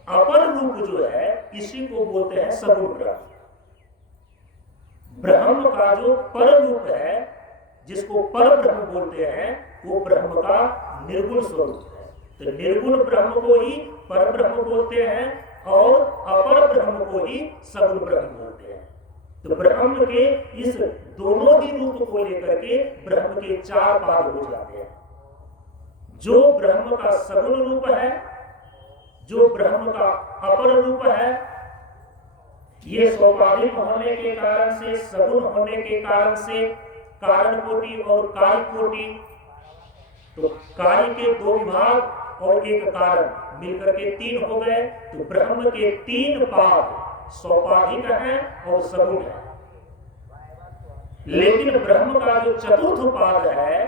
अपर रूप जो है, इसी को बोलते हैं सगुण ब्रह्म। ब्रह्म का जो पर रूप है, जिसको पर ब्रह्म बोलते हैं, वो ब्रह्म का निर्गुण स्वरूप है। तो निर्गुण ब्रह्म को ही पर ब्रह्म बोलते हैं और अपर ब्रह्म को ही सगुण ब्रह्म बोलते हैं। तो ब्रह्म के इस दोनों ही रूप को लेकर के ब्रह्म के चार पाद हो जाते हैं। जो ब्रह्म का सगुण रूप है, जो ब्रह्म का अपर रूप है, ये स्वाभाविक होने के कारण से, सगुण होने के कारण से कारण कोटि और कार्य कोटि, तो कार्य के दो विभाग और एक कारण मिलकर के तीन हो गए। तो ब्रह्म के तीन पाद सोपाधिक है और सगुण है। लेकिन ब्रह्म का जो चतुर्थ पाद है,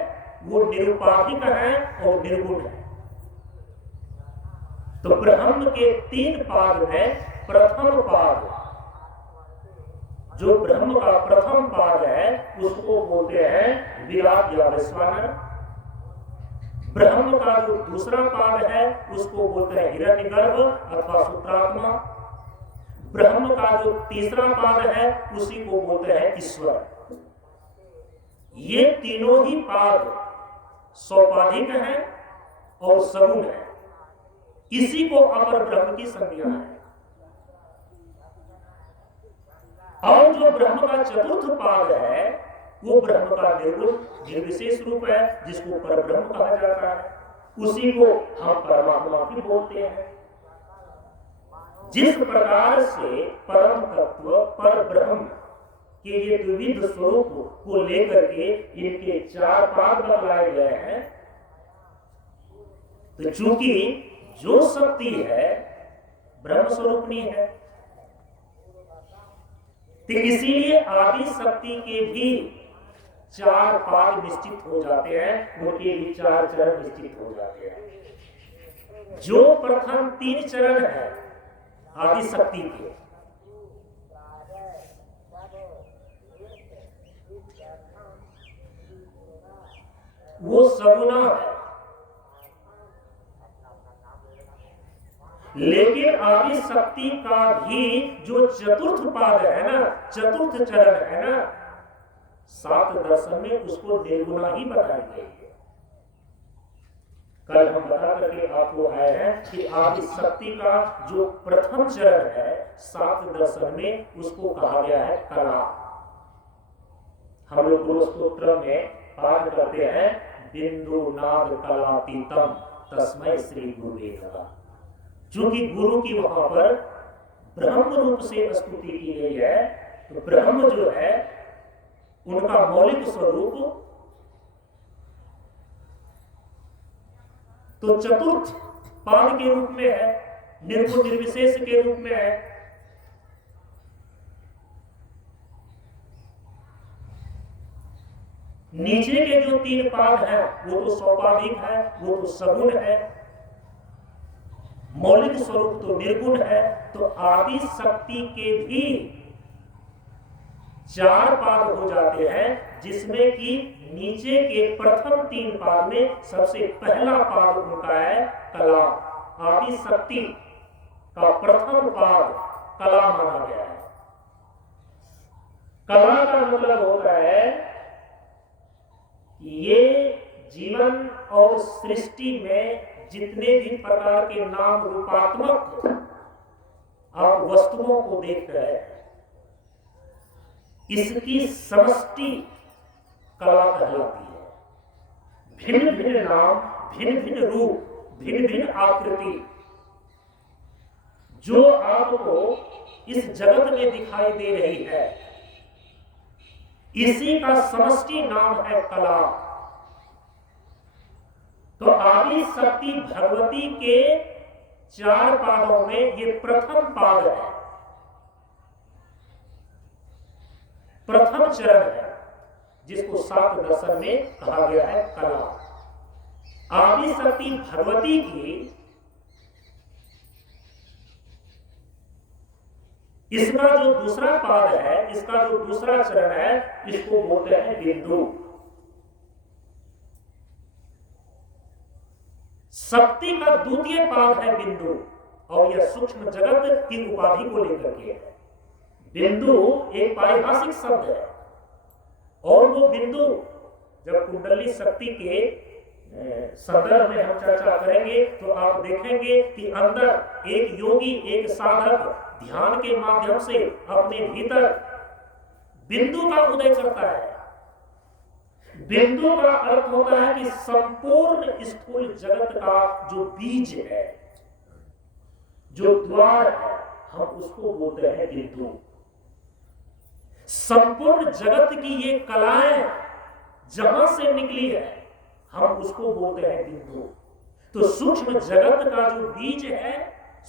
वो निरुपाधिक है और निर्गुण है। तो ब्रह्म के तीन पाद में प्रथम पाद, जो ब्रह्म का प्रथम पाद है, उसको बोलते हैं विराट या वैश्वानर। ब्रह्म का जो दूसरा पाद है, उसको बोलते हैं हिरण्यगर्भ अथवा सूत्रात्मा। ब्रह्म का जो तीसरा पाद है, उसी को बोलते हैं ईश्वर। ये तीनों ही पाद सोपाधिक हैं और सगुण है। इसी को अपर ब्रह्म की संज्ञा है। और जो ब्रह्म का चतुर्थ पाद है, वो ब्रह्म का निर्गुण निर्विशेष रूप है, जिसको परब्रह्म कहा जाता है। उसी को हम परमात्मा भी बोलते हैं। जिस प्रकार से परम तत्व पर ब्रह्म के ये द्विविध स्वरूप को लेकर के इनके चार पाद बतलाए गए हैं, तो चूंकि जो शक्ति है ब्रह्म स्वरूपनी है, तो इसीलिए आदि शक्ति के भी चार पाद निश्चित हो जाते हैं, उनके भी चार चरण निश्चित हो जाते हैं। जो प्रथम तीन चरण है आदि शक्ति के, वो सगुना है। लेकिन आदि शक्ति का भी जो चतुर्थ पाद है ना, चतुर्थ चरण है ना, सात दर्शन में उसको निर्गुणा ही बताई गई है। कल हम बता करके आपको आए हैं कि आदि शक्ति का जो प्रथम चरण है सात दर्शन में, उसको कहा गया है कला। हम लोग गुरु स्तोत्र में पाठ करते हैं, बिंदु नाद कलातीतम तस्मै श्री गुरुवे नमः। चूंकि गुरु की वहां पर ब्रह्म रूप से स्तुति की गई है, तो ब्रह्म जो है उनका मौलिक स्वरूप तो चतुर्थ पाद के रूप में है, निर्गुण निर्विशेष के रूप में है। नीचे के जो तीन पाद हैं वो तो सोपाधिक है, वो तो सगुण है। मौलिक स्वरूप तो निर्गुण है। तो आदि शक्ति के भी चार पाद हो जाते हैं, जिसमें कि नीचे के प्रथम तीन पाद में सबसे पहला पाद उनका है कला। आदि शक्ति का प्रथम पाद कला माना गया है। कला का मतलब होता है ये जीवन और सृष्टि में जितने भी प्रकार के नाम रूपात्मक आप वस्तुओं को देख रहे हैं, इसकी समष्टि कला कहलाती है। भिन्न भिन्न नाम, भिन्न भिन्न रूप, भिन्न भिन्न आकृति जो आपको इस जगत में दिखाई दे रही है, इसी का समष्टि नाम है कला। तो आदि शक्ति भगवती के 4 पादों में ये प्रथम पाद है, प्रथम चरण है, जिसको 7 दर्शन में कहा गया है कला। आदि शक्ति भगवती की इसका जो दूसरा पाद है, इसका जो दूसरा चरण है, इसको बोलते हैं बिंदु। शक्ति का द्वितीय पाद है बिंदु, और यह सूक्ष्म जगत की उपाधि को लेकर के है। बिंदु एक पारिभाषिक शब्द है, और वो बिंदु जब कुंडली शक्ति के संदर्भ में हम चर्चा करेंगे तो आप देखेंगे कि अंदर एक योगी, एक साधक ध्यान के माध्यम से अपने भीतर बिंदु का उदय करता है। बिंदु का अर्थ होता है कि संपूर्ण स्थूल जगत का जो बीज है, जो द्वार है, हम उसको बोलते हैं बिंदु। संपूर्ण जगत की ये कलाएं जहां से निकली है, हम उसको बोलते हैं बिंदु। तो सूक्ष्म जगत का जो बीज है,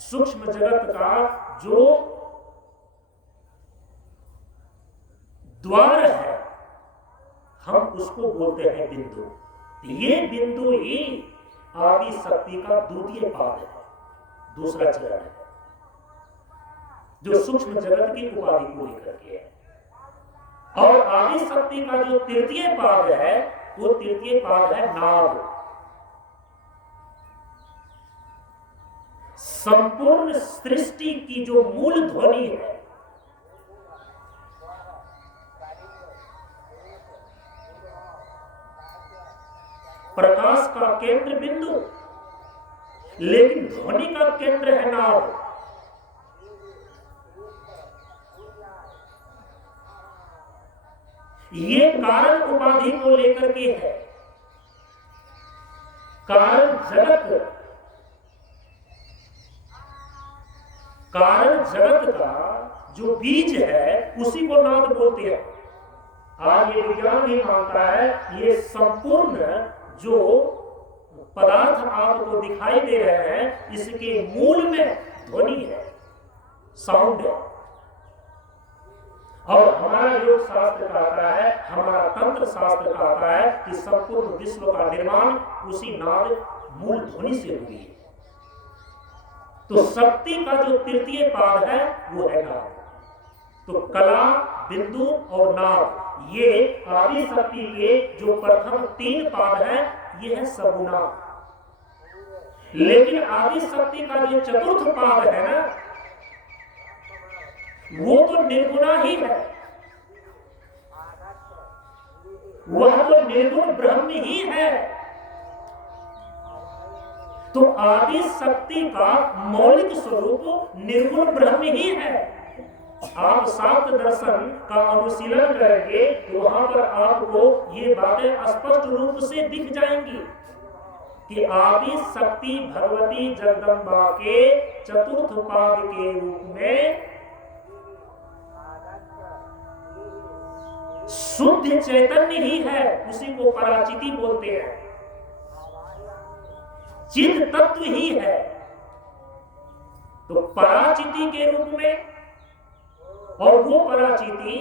सूक्ष्म जगत का जो द्वार है, हम उसको बोलते हैं बिंदु। ये बिंदु ही आदि शक्ति का द्वितीय पाद है, दूसरा चरण है, जो सूक्ष्म जगत की उपाधि को लेकर के है। और आदि शक्ति का जो तृतीय पाद है, वो तृतीय पाद है नाद। संपूर्ण सृष्टि की जो मूल ध्वनि है, प्रकाश का केंद्र बिंदु, लेकिन ध्वनि का केंद्र है नाद। ये कारण उपाधि को लेकर के है। कारण जगत का जो बीज है, उसी को नाद बोलते हैं। आज ये विज्ञान भी मानता है, ये संपूर्ण जो पदार्थ आपको दिखाई दे रहे हैं, इसके मूल में ध्वनि है, साउंड है। और हमारा योग शास्त्र कहता है, हमारा तंत्र शास्त्र कहता है कि संपूर्ण विश्व का निर्माण उसी नाद मूल ध्वनि से हुई है। तो शक्ति का जो तृतीय पाद है, वो है नाद। तो कला, बिंदु और नाद, ये आदि शक्ति के जो प्रथम 3 पाद है, ये है सगुना। लेकिन आदि शक्ति का जो चतुर्थ पाद है ना, वो तो निर्गुणा ही है, वह तो निर्गुण ब्रह्म ही है। तो आदि शक्ति का मौलिक स्वरूप निर्गुण ब्रह्म ही है। आप शास्त्र दर्शन का अनुशीलन करेंगे तो वहां पर आपको ये बातें स्पष्ट रूप से दिख जाएंगी कि आदि शक्ति भगवती जगदम्बा के चतुर्थ पाद के रूप में शुद्ध चैतन्य ही है, उसी को पराचिति बोलते हैं, चिद तत्व ही है। तो पराचिति के रूप में, और वो पराचिति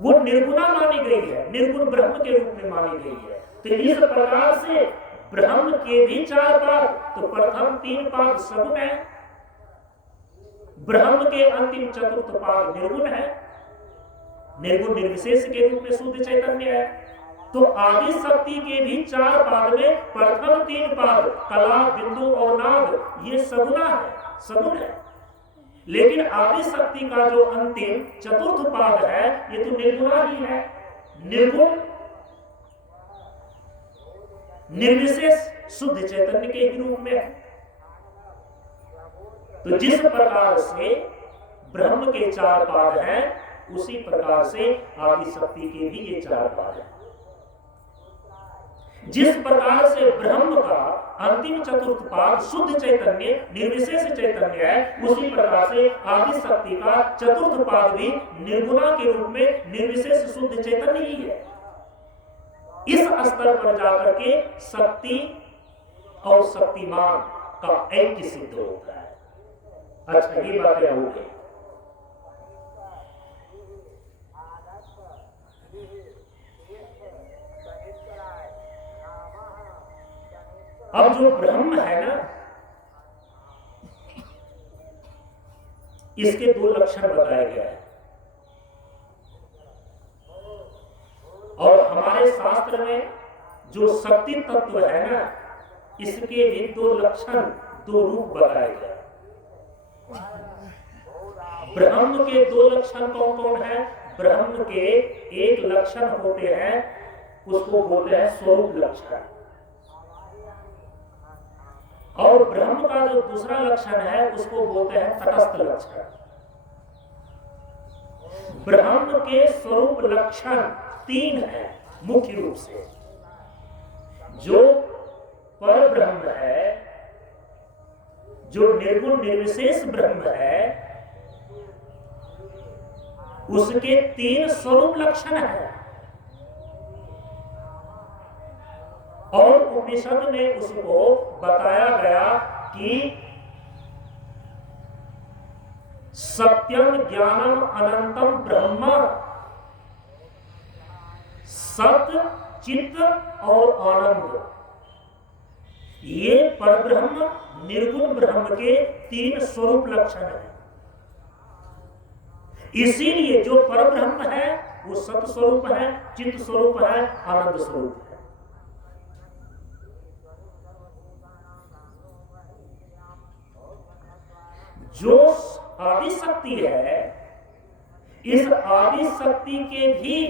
वो निर्गुणा मानी गई है, निर्गुण ब्रह्म के रूप में मानी गई है। तो इस प्रकार से ब्रह्म के भी 4 पाद, तो प्रथम 3 पाद सगुण है, ब्रह्म के अंतिम चतुर्थ पाद निर्गुण है, निर्गुण निर्विशेष के रूप में शुद्ध चैतन्य है। तो आदि शक्ति के भी 4 पाद में प्रथम 3 पाद कला, बिंदु और नाद, ये सगुना है, सगुण है। लेकिन आदि शक्ति का जो अंतिम चतुर्थ पाद है, ये तो निर्गुणा ही है, निर्गुण निर्विशेष शुद्ध चैतन्य के ही रूप में है। तो जिस प्रकार से ब्रह्म के 4 पाद हैं, उसी प्रकार से आदि शक्ति के भी ये 4 पाद हैं। जिस प्रकार से ब्रह्म का अंतिम चतुर्थ पाद शुद्ध चैतन्य निर्विशेष चैतन्य है, उसी प्रकार से आदि शक्ति का चतुर्थ पाद भी निर्गुणा के रूप में निर्विशेष शुद्ध चैतन्य ही है। इस स्तर पर जाकर के शक्ति और शक्तिमान का ऐक्य सिद्ध होता है। अच्छा, ये बातें हो गई। अब जो ब्रह्म है ना, इसके दो लक्षण बताए गए हैं और हमारे शास्त्र में जो शक्ति तत्व है ना, इसके भी दो लक्षण, दो रूप बताए गए। ब्रह्म के दो लक्षण कौन कौन है? ब्रह्म के एक लक्षण होते हैं, उसको बोलते हैं स्वरूप लक्षण, और ब्रह्म का जो दूसरा लक्षण है उसको बोलते हैं तटस्थ लक्षण। ब्रह्म के स्वरूप लक्षण तीन हैं मुख्य रूप से। जो पर ब्रह्म है, जो निर्गुण निर्विशेष ब्रह्म है, उसके तीन स्वरूप लक्षण हैं और उपनिषद में उसको बताया गया कि सत्यम ज्ञानम अनंतम ब्रह्म, सत्य चित्त और आनंद, ये परब्रह्म निर्गुण ब्रह्म के तीन स्वरूप लक्षण हैं। इसीलिए जो परब्रह्म है वो सत्य स्वरूप है, चित्त स्वरूप है, आनंद स्वरूप है। जो आदि शक्ति है, इस आदि शक्ति के भी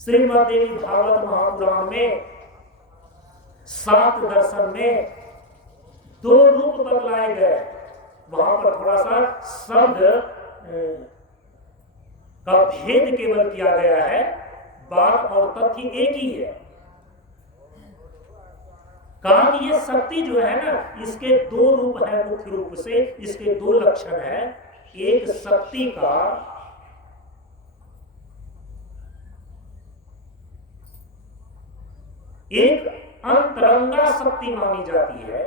श्रीमद् देवी भागवत महापुराण में 7 दर्शन में 2 रूप बतलाए गए। वहां पर थोड़ा सा शब्द का भेद केवल किया गया है, बात और तथ्य एक ही है। कहा कि ये शक्ति जो है ना, इसके 2 रूप है मुख्य रूप से, इसके 2 लक्षण है। एक शक्ति का एक अंतरंगा शक्ति मानी जाती है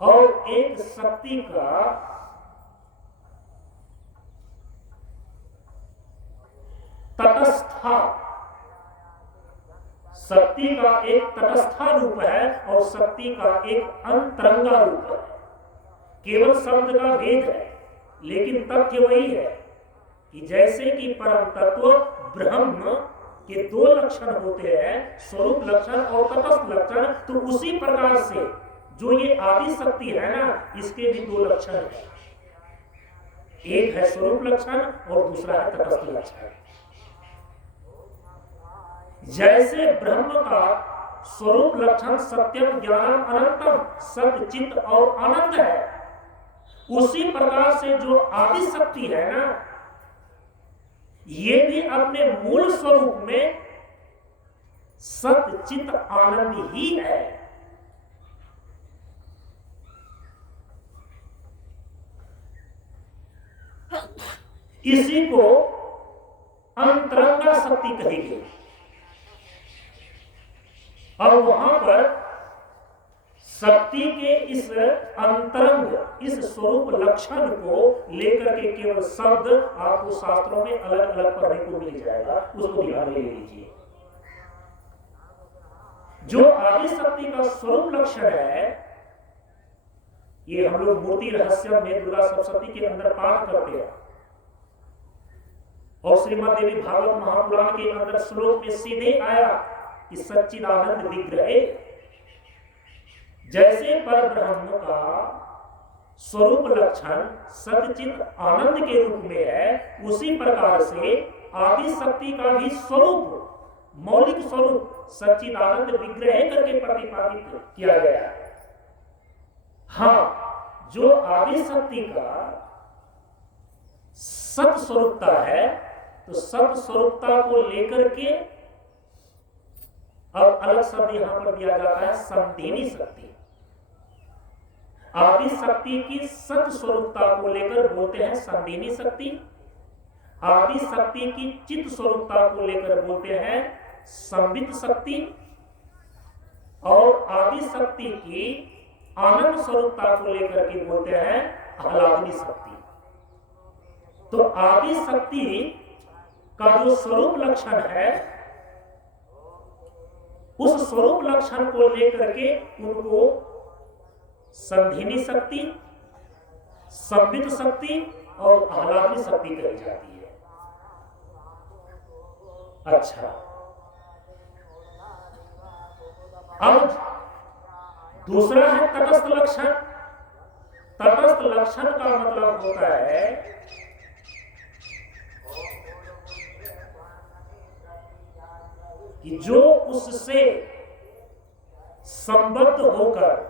और एक शक्ति का तटस्था, शक्ति का एक तटस्था रूप है और शक्ति का एक अंतरंगा रूप है। केवल शब्द का भेद है, लेकिन तथ्य वही है कि जैसे कि परम तत्व ब्रह्म के 2 लक्षण होते हैं, स्वरूप लक्षण और तटस्थ लक्षण, तो उसी प्रकार से जो ये आदि शक्ति है ना, इसके भी 2 लक्षण हैं। एक है स्वरूप लक्षण और दूसरा है तटस्थ लक्षण। जैसे ब्रह्म का स्वरूप लक्षण सत्यम ज्ञानम अनंतम, सत्य चित्त और आनंद है, उसी प्रकार से जो आदि शक्ति है ना, ये भी अपने मूल स्वरूप में सत्य चित्त आनंद ही है। इसी को अंतरंगा शक्ति कही गई। और वहां पर शक्ति के इस अंतरंग, इस स्वरूप लक्षण को लेकर के केवल शब्द आपको शास्त्रों में अलग अलग पढ़ने को मिल जाएगा, उसको ध्यान ले लीजिए। जो आदि शक्ति का स्वरूप लक्षण है, ये हम लोग मूर्ति रहस्य में दुर्गा सप्तशती के अंदर पाठ करते हैं और श्रीमद् देवी भागवत महापुराण के अंदर श्लोक में सीधे आया कि सच्चिदानंद विग्रह, जैसे परब्रह्म का स्वरूप लक्षण सच्चिद आनंद के रूप में है, उसी प्रकार से आदि शक्ति का भी स्वरूप, मौलिक स्वरूप सच्चिदानंद विग्रह करके प्रतिपादित किया गया है। हाँ, जो आदि शक्ति का सत स्वरूपता है, तो सत स्वरूपता को लेकर के अब अलग शब्द यहां पर दिया जाता है संधिनी शक्ति। आदि शक्ति की सत स्वरूपता को लेकर बोलते हैं संधिनी शक्ति, आदि शक्ति की चित स्वरूपता को लेकर बोलते हैं संवित शक्ति, और आदि शक्ति की आनंद स्वरूपता को लेकर के बोलते हैं आह्लादनी शक्ति। तो आदि शक्ति का जो स्वरूप लक्षण है, उस स्वरूप लक्षण को लेकर के उनको संधिनी शक्ति, संवित शक्ति और आह्लादनी शक्ति कही जाती है। अच्छा, अब दूसरा है तटस्थ लक्षण। तटस्थ लक्षण का मतलब होता है कि जो उससे संबद्ध होकर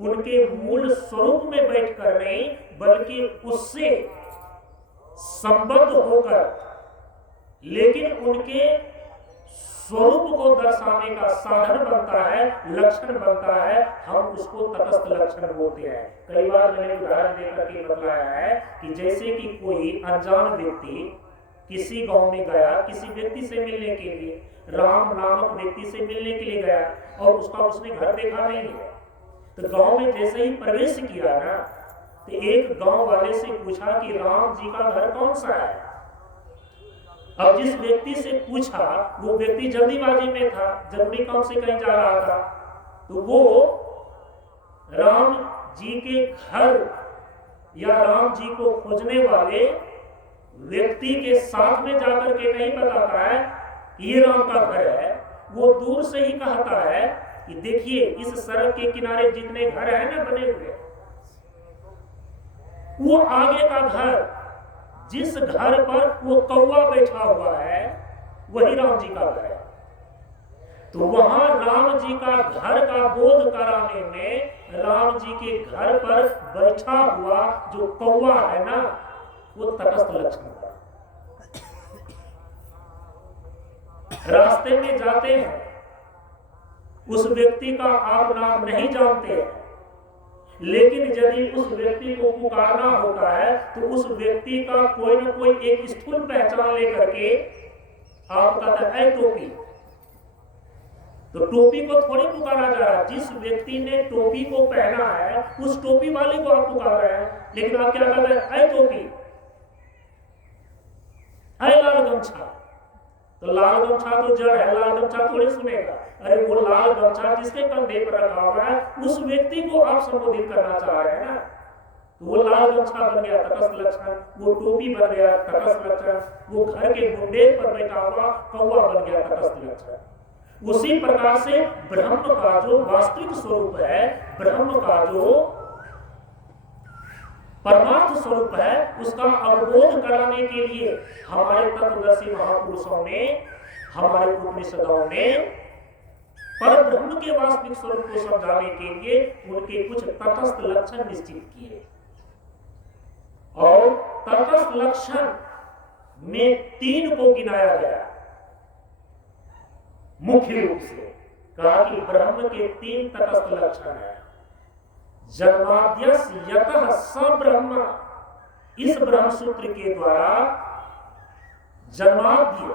उनके मूल स्वरूप में बैठकर नहीं, बल्कि उससे संबद्ध होकर लेकिन उनके स्वरूप को दर्शाने का साधन बनता है, लक्षण बनता है, हम उसको तटस्थ लक्षण बोलते हैं। कई बार मैंने उदाहरण देकर के बताया है कि जैसे कि कोई अनजान व्यक्ति किसी गांव में गया किसी व्यक्ति से मिलने के लिए, राम नामक व्यक्ति से मिलने के लिए गया और उसने घर देखा नहीं है, तो गांव में जैसे ही प्रवेश किया ना, तो एक गांव वाले से पूछा कि राम जी का घर कौन सा है। अब जिस व्यक्ति से पूछा वो व्यक्ति जल्दीबाजी में था, जरूरी काम से कहीं जा रहा था, तो वो राम जी के घर या राम जी को खोजने वाले व्यक्ति के साथ में जाकर के नहीं बताता है कि ये राम का घर है। वो दूर से ही कहता है कि देखिए इस सड़क के किनारे जितने घर हैं ना बने हुए, वो आगे का घर, जिस घर पर वो कौवा बैठा हुआ है वही राम जी का घर है। तो वहां राम जी का घर का बोध कराने में राम जी के घर पर बैठा हुआ जो कौवा है ना, वो तटस्थ लक्षण है। रास्ते में जाते हैं, उस व्यक्ति का आप नाम नहीं जानते, लेकिन यदि उस व्यक्ति को पुकारना होता है तो उस व्यक्ति का कोई ना कोई एक स्थूल पहचान लेकर के आप कहते हैं टोपी, तो टोपी को थोड़ी पुकारा जा रहा है। जिस व्यक्ति ने टोपी को पहना है उस टोपी वाले को आप पुकार रहे हैं, लेकिन आप क्या कहते हैं, ऐ टोपी, ऐ लाल गमछा। तो लाल गमछा तो जड़ है, लाल गमछा थोड़ी सुनेगा। अरे वो लाल गमछा जिसके कंधे पर रखा हुआ है उस व्यक्ति को आप संबोधित करना चाह रहे हैं ना, तो वो लाल गमछा बन गया तटस्थ लक्षण, वो टोपी बन गया तटस्थ लक्षण, वो घर के बुंदेल पर बैठा हुआ कौवा बन गया तटस्थ लक्षण। उसी प्रकार से ब्रह्म का जो वास्तविक स्वरूप है, ब्रह्म का जो परमार्थ स्वरूप है, उसका अवबोध कराने के लिए हमारे तत्वदर्शी महापुरुषों ने, हमारे उपनिषदों ने पर ब्रह्म के वास्तविक स्वरूप को समझाने के लिए उनके कुछ तटस्थ लक्षण निश्चित किए। और तटस्थ लक्षण में 3 को गिनाया गया मुख्य रूप से। कहा कि ब्रह्म के 3 तटस्थ लक्षण है। जन्माद्यस यतः स ब्रह्म, इस ब्रह्म सूत्र के द्वारा जन्माद्य,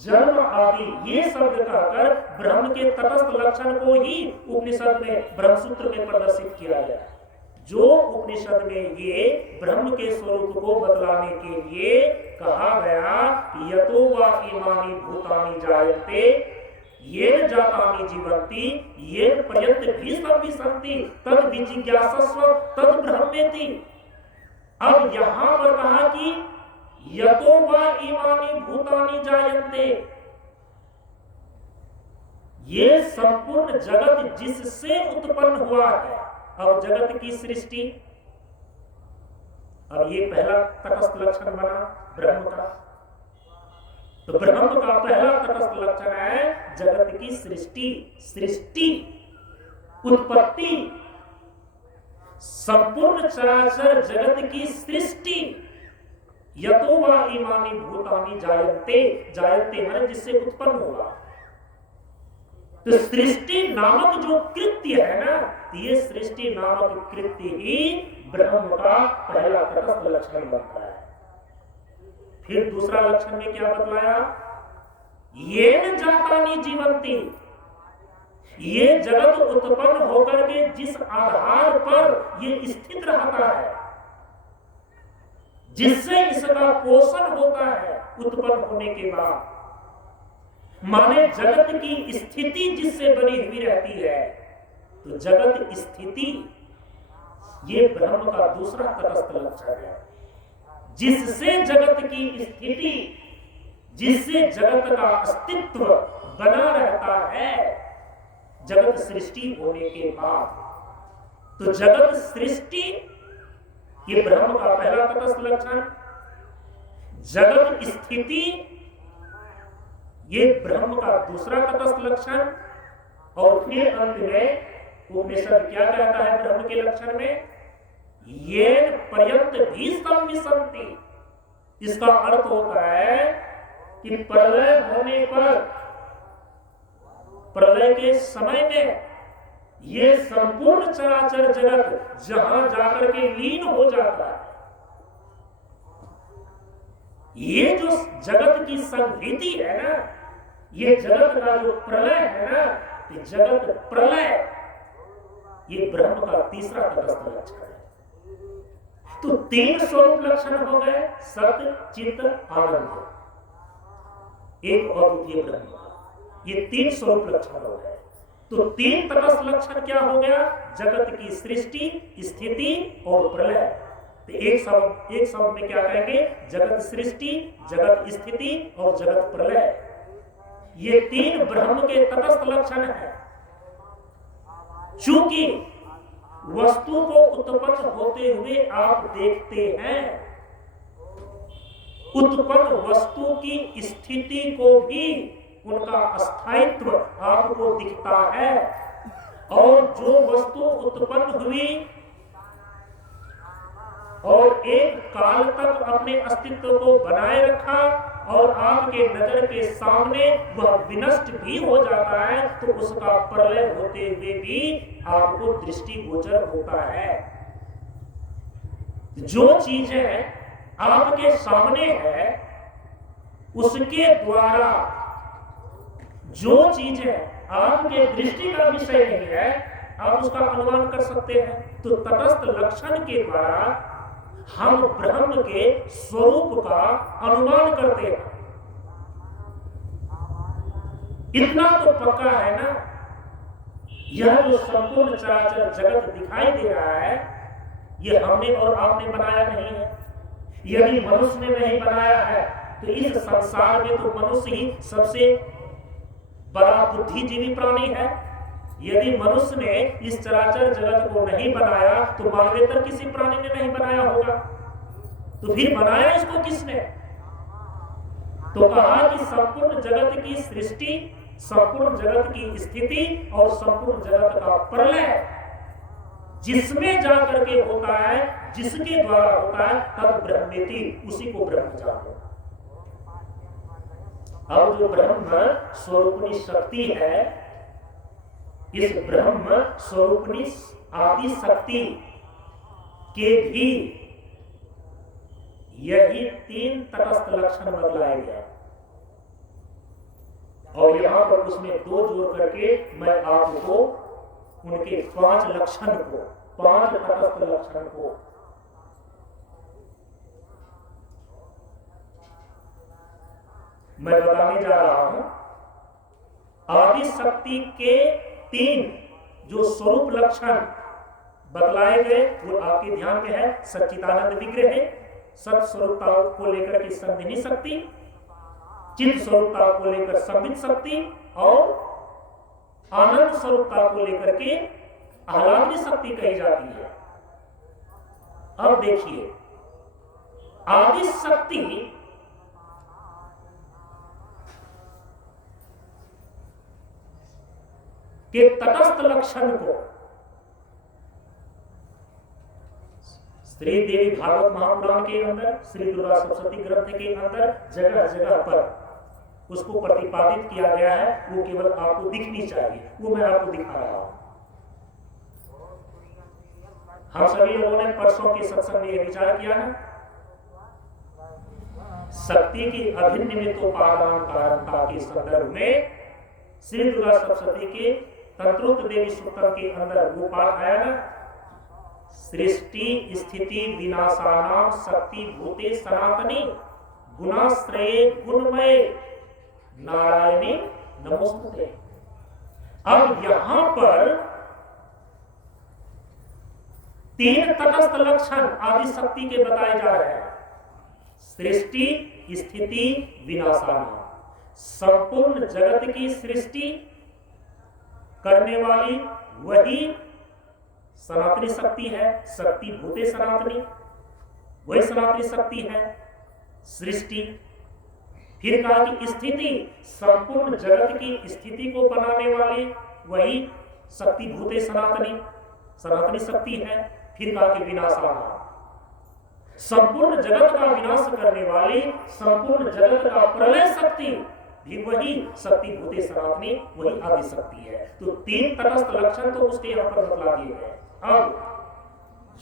जन्म आदि ये शब्द कहकर ब्रह्म के तटस्थ लक्षण को ही उपनिषद में ब्रह्म सूत्र में प्रदर्शित किया गया। जो उपनिषद में ये ब्रह्म के स्वरूप को बतलाने के लिए कहा गया, यतो वा इमानि भूतानि जायन्ते येन जातानि जीवन्ति येन पर्यन्त विसंति तद विजिज्ञासस्व तद ब्रह्मेति। अब यहां पर कहा कि यतो वा इमानि भूतानि जायन्ते, ये संपूर्ण जगत जिससे उत्पन्न हुआ है। अब जगत की सृष्टि, अब ये पहला तटस्थ लक्षण बना ब्रह्म का। तो ब्रह्म का पहला तटस्थ लक्षण है जगत की सृष्टि, सृष्टि उत्पत्ति, संपूर्ण चराचर जगत की सृष्टि, यतो वा इमानि भूतानि जायन्ते, जायन्ते माने जिससे उत्पन्न होगा। तो सृष्टि नामक जो कृत्य है ना, ये सृष्टि नामक कृत्य ही ब्रह्म का पहला तटस्थ लक्षण बनता है। फिर दूसरा लक्षण में क्या बतलाया? येन जातानि जीवन्ति, ये जगत उत्पन्न होकर के जिस आधार पर ये स्थित रहता है, जिससे इसका पोषण होता है उत्पन्न होने के बाद, माने जगत की स्थिति जिससे बनी हुई रहती है, तो जगत स्थिति ये ब्रह्म का दूसरा तटस्थ लक्षण है। जिससे जगत की स्थिति, जिससे जगत का अस्तित्व बना रहता है जगत सृष्टि होने के बाद, तो जगत सृष्टि ये ब्रह्म का पहला तटस्थ लक्षण, जगत स्थिति ये ब्रह्म का दूसरा तटस्थ लक्षण, और फिर अंत में उपनिषद क्या कहता है ब्रह्म के लक्षण में? येन पर्यंत भी संविशन्ति। इसका अर्थ होता है कि प्रलय होने पर, प्रलय के समय में ये संपूर्ण चराचर जगत जहां जाकर के लीन हो जाता है, ये जो जगत की संवृत्ति है ना, ये जगत का जो प्रलय है ना, ये जगत प्रलय ये ब्रह्म का तीसरा तटस्थ लक्षण है। तो तीन स्वरूप लक्षण हो गए, सत्य, चित्त, आनंद, एक अद्वितीय ब्रह्म का, ये तीन स्वरूप लक्षण हो गए। तो तीन तटस्थ लक्षण क्या हो गया? जगत की सृष्टि, स्थिति और प्रलय। तो एक शब्द में क्या कहेंगे? जगत सृष्टि, जगत स्थिति और जगत प्रलय। ये तीन ब्रह्म के तटस्थ लक्षण है। चूंकि वस्तु को उत्पन्न होते हुए आप देखते हैं, उत्पन्न वस्तु की स्थिति को भी उनका अस्थायित्व आपको दिखता है, और जो वस्तु उत्पन्न हुई और एक काल तक अपने अस्तित्व को बनाए रखा और आपके नजर के सामने वह विनष्ट भी हो जाता है, तो उसका प्रलय होते हुए भी आपको दृष्टिगोचर होता है। जो चीजें आपके सामने है, उसके द्वारा जो चीजें आपके दृष्टि का विषय नहीं है, आप उसका अनुमान कर सकते हैं। तो तटस्थ लक्षण के द्वारा हम ब्रह्म के स्वरूप का अनुमान करते हैं। इतना तो पक्का है ना, यह जो संपूर्ण चराचर जगत दिखाई दे रहा है, यह हमने और आपने बनाया नहीं है। यदि मनुष्य ने नहीं बनाया है, तो इस संसार में तो मनुष्य ही सबसे बड़ा बुद्धिजीवी प्राणी है। यदि मनुष्य ने इस चराचर जगत को नहीं बनाया, तो मानवेतर किसी प्राणी ने नहीं बनाया होगा। तो फिर बनाया इसको किसने? तो कहा कि संपूर्ण जगत की सृष्टि, संपूर्ण जगत की स्थिति और संपूर्ण जगत का प्रलय जिसमें जाकर के होता है, जिसके द्वारा होता है, तब ब्रह्मेति, उसी को ब्रह्म जानो। अब जो ब्रह्म स्वरूपनी शक्ति है, इस ब्रह्म स्वरूपनी आदि शक्ति के भी यही तीन तटस्थ लक्षण बतलाए गए, और यहां पर उसमें दो जोड़ करके मैं आपको उनके पांच लक्षण को, पांच तटस्थ लक्षण को मैं बताने जा रहा हूं। आदि शक्ति के तीन जो स्वरूप लक्षण बतलाए गए वो आपके ध्यान में है। सच्चिदानंद विग्रह, सत स्वरूपता को लेकर के संधिनी शक्ति, चित स्वरूपता को लेकर संबित शक्ति, और आनंद स्वरूपता को लेकर के आह्लादनी शक्ति कही जाती है। अब देखिए, आदि शक्ति के तटस्थ लक्षण को श्री देवी भागवत महापुराण के अंदर, श्री दुर्गा सप्तशती ग्रंथ के अंदर जगह जगह पर उसको प्रतिपादित किया गया है। वो केवल आपको दिखनी चाहिए, वो मैं आपको दिखा रहा हूं। हम सभी लोगों ने परसों के सत्संग में यह विचार किया है, शक्ति की अभिन्न निमित्तोपादान कारणता के संदर्भ में श्री दुर्गा सप्तशती के तंत्रोक्त देवी सूक्तम के अंदर वो पाठ आया ना, सृष्टि स्थिति विनाशानां शक्ति भूते सनातनी गुणाश्रये गुणमय नारायणी नमोस्तुते। अब यहां पर तीन तटस्थ लक्षण आदि शक्ति के बताए जा रहे हैं। सृष्टि स्थिति विनाशानां, संपूर्ण जगत की सृष्टि करने वाली वही सनातनी शक्ति है। शक्ति भूते सनातनी, वही सनातनी शक्ति है सृष्टि। फिर कहा कि स्थिति, संपूर्ण जगत की स्थिति को बनाने वाली वही शक्ति भूते सनातनी, सनातनी शक्ति है। फिर कहा कि विनाशानां, संपूर्ण जगत का विनाश करने वाली, संपूर्ण जगत का प्रलय शक्ति भी वही शक्ति भूते सनातनी, वही आदि शक्ति है। तो तीन तटस्थ लक्षण तो उसके यहां पर बतला दिए गए। अब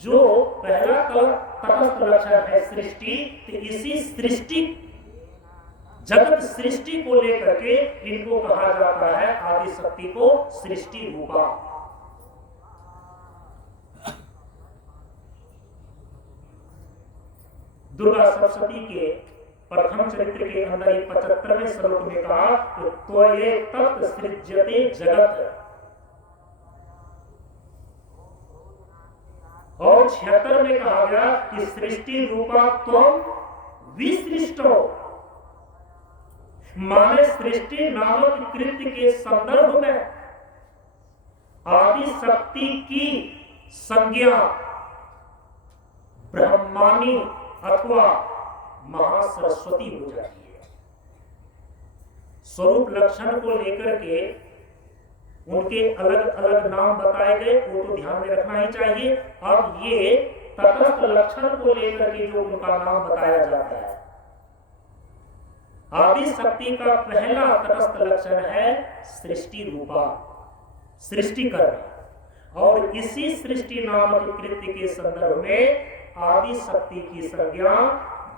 जो पहला तटस्थ लक्षण है सृष्टि, तो इसी सृष्टि जगत सृष्टि को लेकर के इनको कहा जाता है आदि शक्ति को सृष्टि रूपा। दुर्गा सप्तशती के प्रथम चरित्र के अंदर 75वें श्लोक में कहा तो ये तत् सृज्यते जगत, और 76 में कहा गया कि सृष्टि रूपा त्वं विसृष्टो, माने सृष्टि नामक कृत्य के संदर्भ में आदि शक्ति की संज्ञा ब्रह्मानी अथवा महासरस्वती हो जाती है। स्वरूप लक्षण को लेकर के उनके अलग अलग नाम बताए गए, वो तो ध्यान में रखना ही चाहिए। अब ये तटस्थ लक्षण को लेकर के जो उनका नाम बताया जाता है, आदि शक्ति का पहला तटस्थ लक्षण है सृष्टि रूपा, सृष्टि करना। और इसी सृष्टि नामक कृत्य के संदर्भ में आदि शक्ति की संज्ञा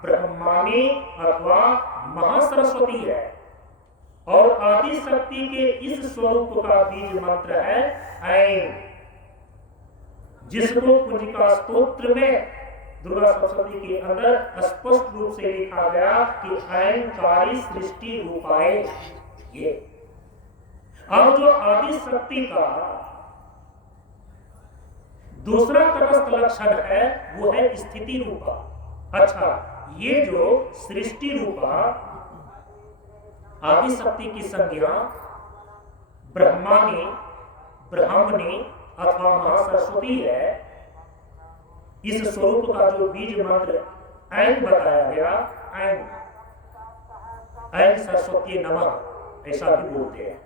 ब्रह्मानी अथवा महासरस्वती है। और आदि शक्ति के इस स्वरूप का बीज मंत्र है ऐं, जिसको कुंजिका स्तोत्र में दुर्गा सप्तशती के अंदर स्पष्ट रूप से लिखा गया कि ऐंकारी सृष्टि रूपाए। ये अब जो आदि शक्ति का दूसरा तटस्थ लक्षण है वो है स्थिति रूपा। अच्छा, ये जो सृष्टि रूपा आदि शक्ति की संज्ञा ब्रह्मानी, ब्राह्मणी अथवा महासरस्वती है, इस स्वरूप का जो बीज मंत्र ऐं बताया गया, ऐं सरस्वती नमः, ऐसा भी बोलते हैं।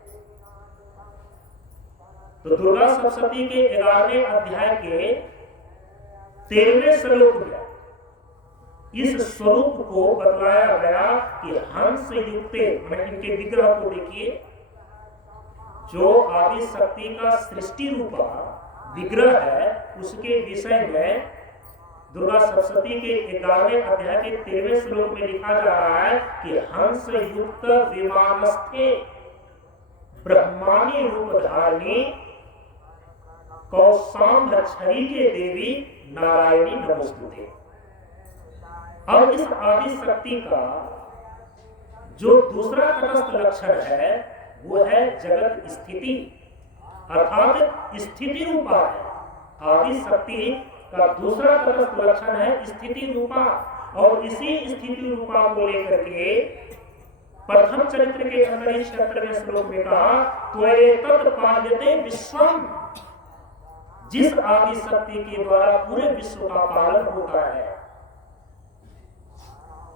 तो दुर्गा सप्तशती के 11वें अध्याय के 13वें श्लोक में इस स्वरूप को बतलाया गया कि हंस युक्ते, इनके विग्रह को देखिए, जो आदि शक्ति का सृष्टि रूपा विग्रह है उसके विषय में दुर्गा सप्तशती के 11वें अध्याय के 13वें श्लोक में लिखा जा रहा है कि हंस युक्त विमानस्थे ब्रह्मानी रूप धारिणी कौशाम्भ छरी के देवी नारायणी नमोस्तुते। अब इस आदि शक्ति का जो दूसरा तटस्थ लक्षण है वो है जगत स्थिति, अर्थात स्थिति रूपा है। आदि शक्ति का दूसरा तटस्थ लक्षण है स्थिति रूपा। और इसी स्थिति रूपा को लेकर के प्रथम चरित्र के अंदर 76वें श्लोक में कहा त्वयेतत् पाल्यते विश्वम, जिस आदि शक्ति के द्वारा पूरे विश्व का पालन होता है।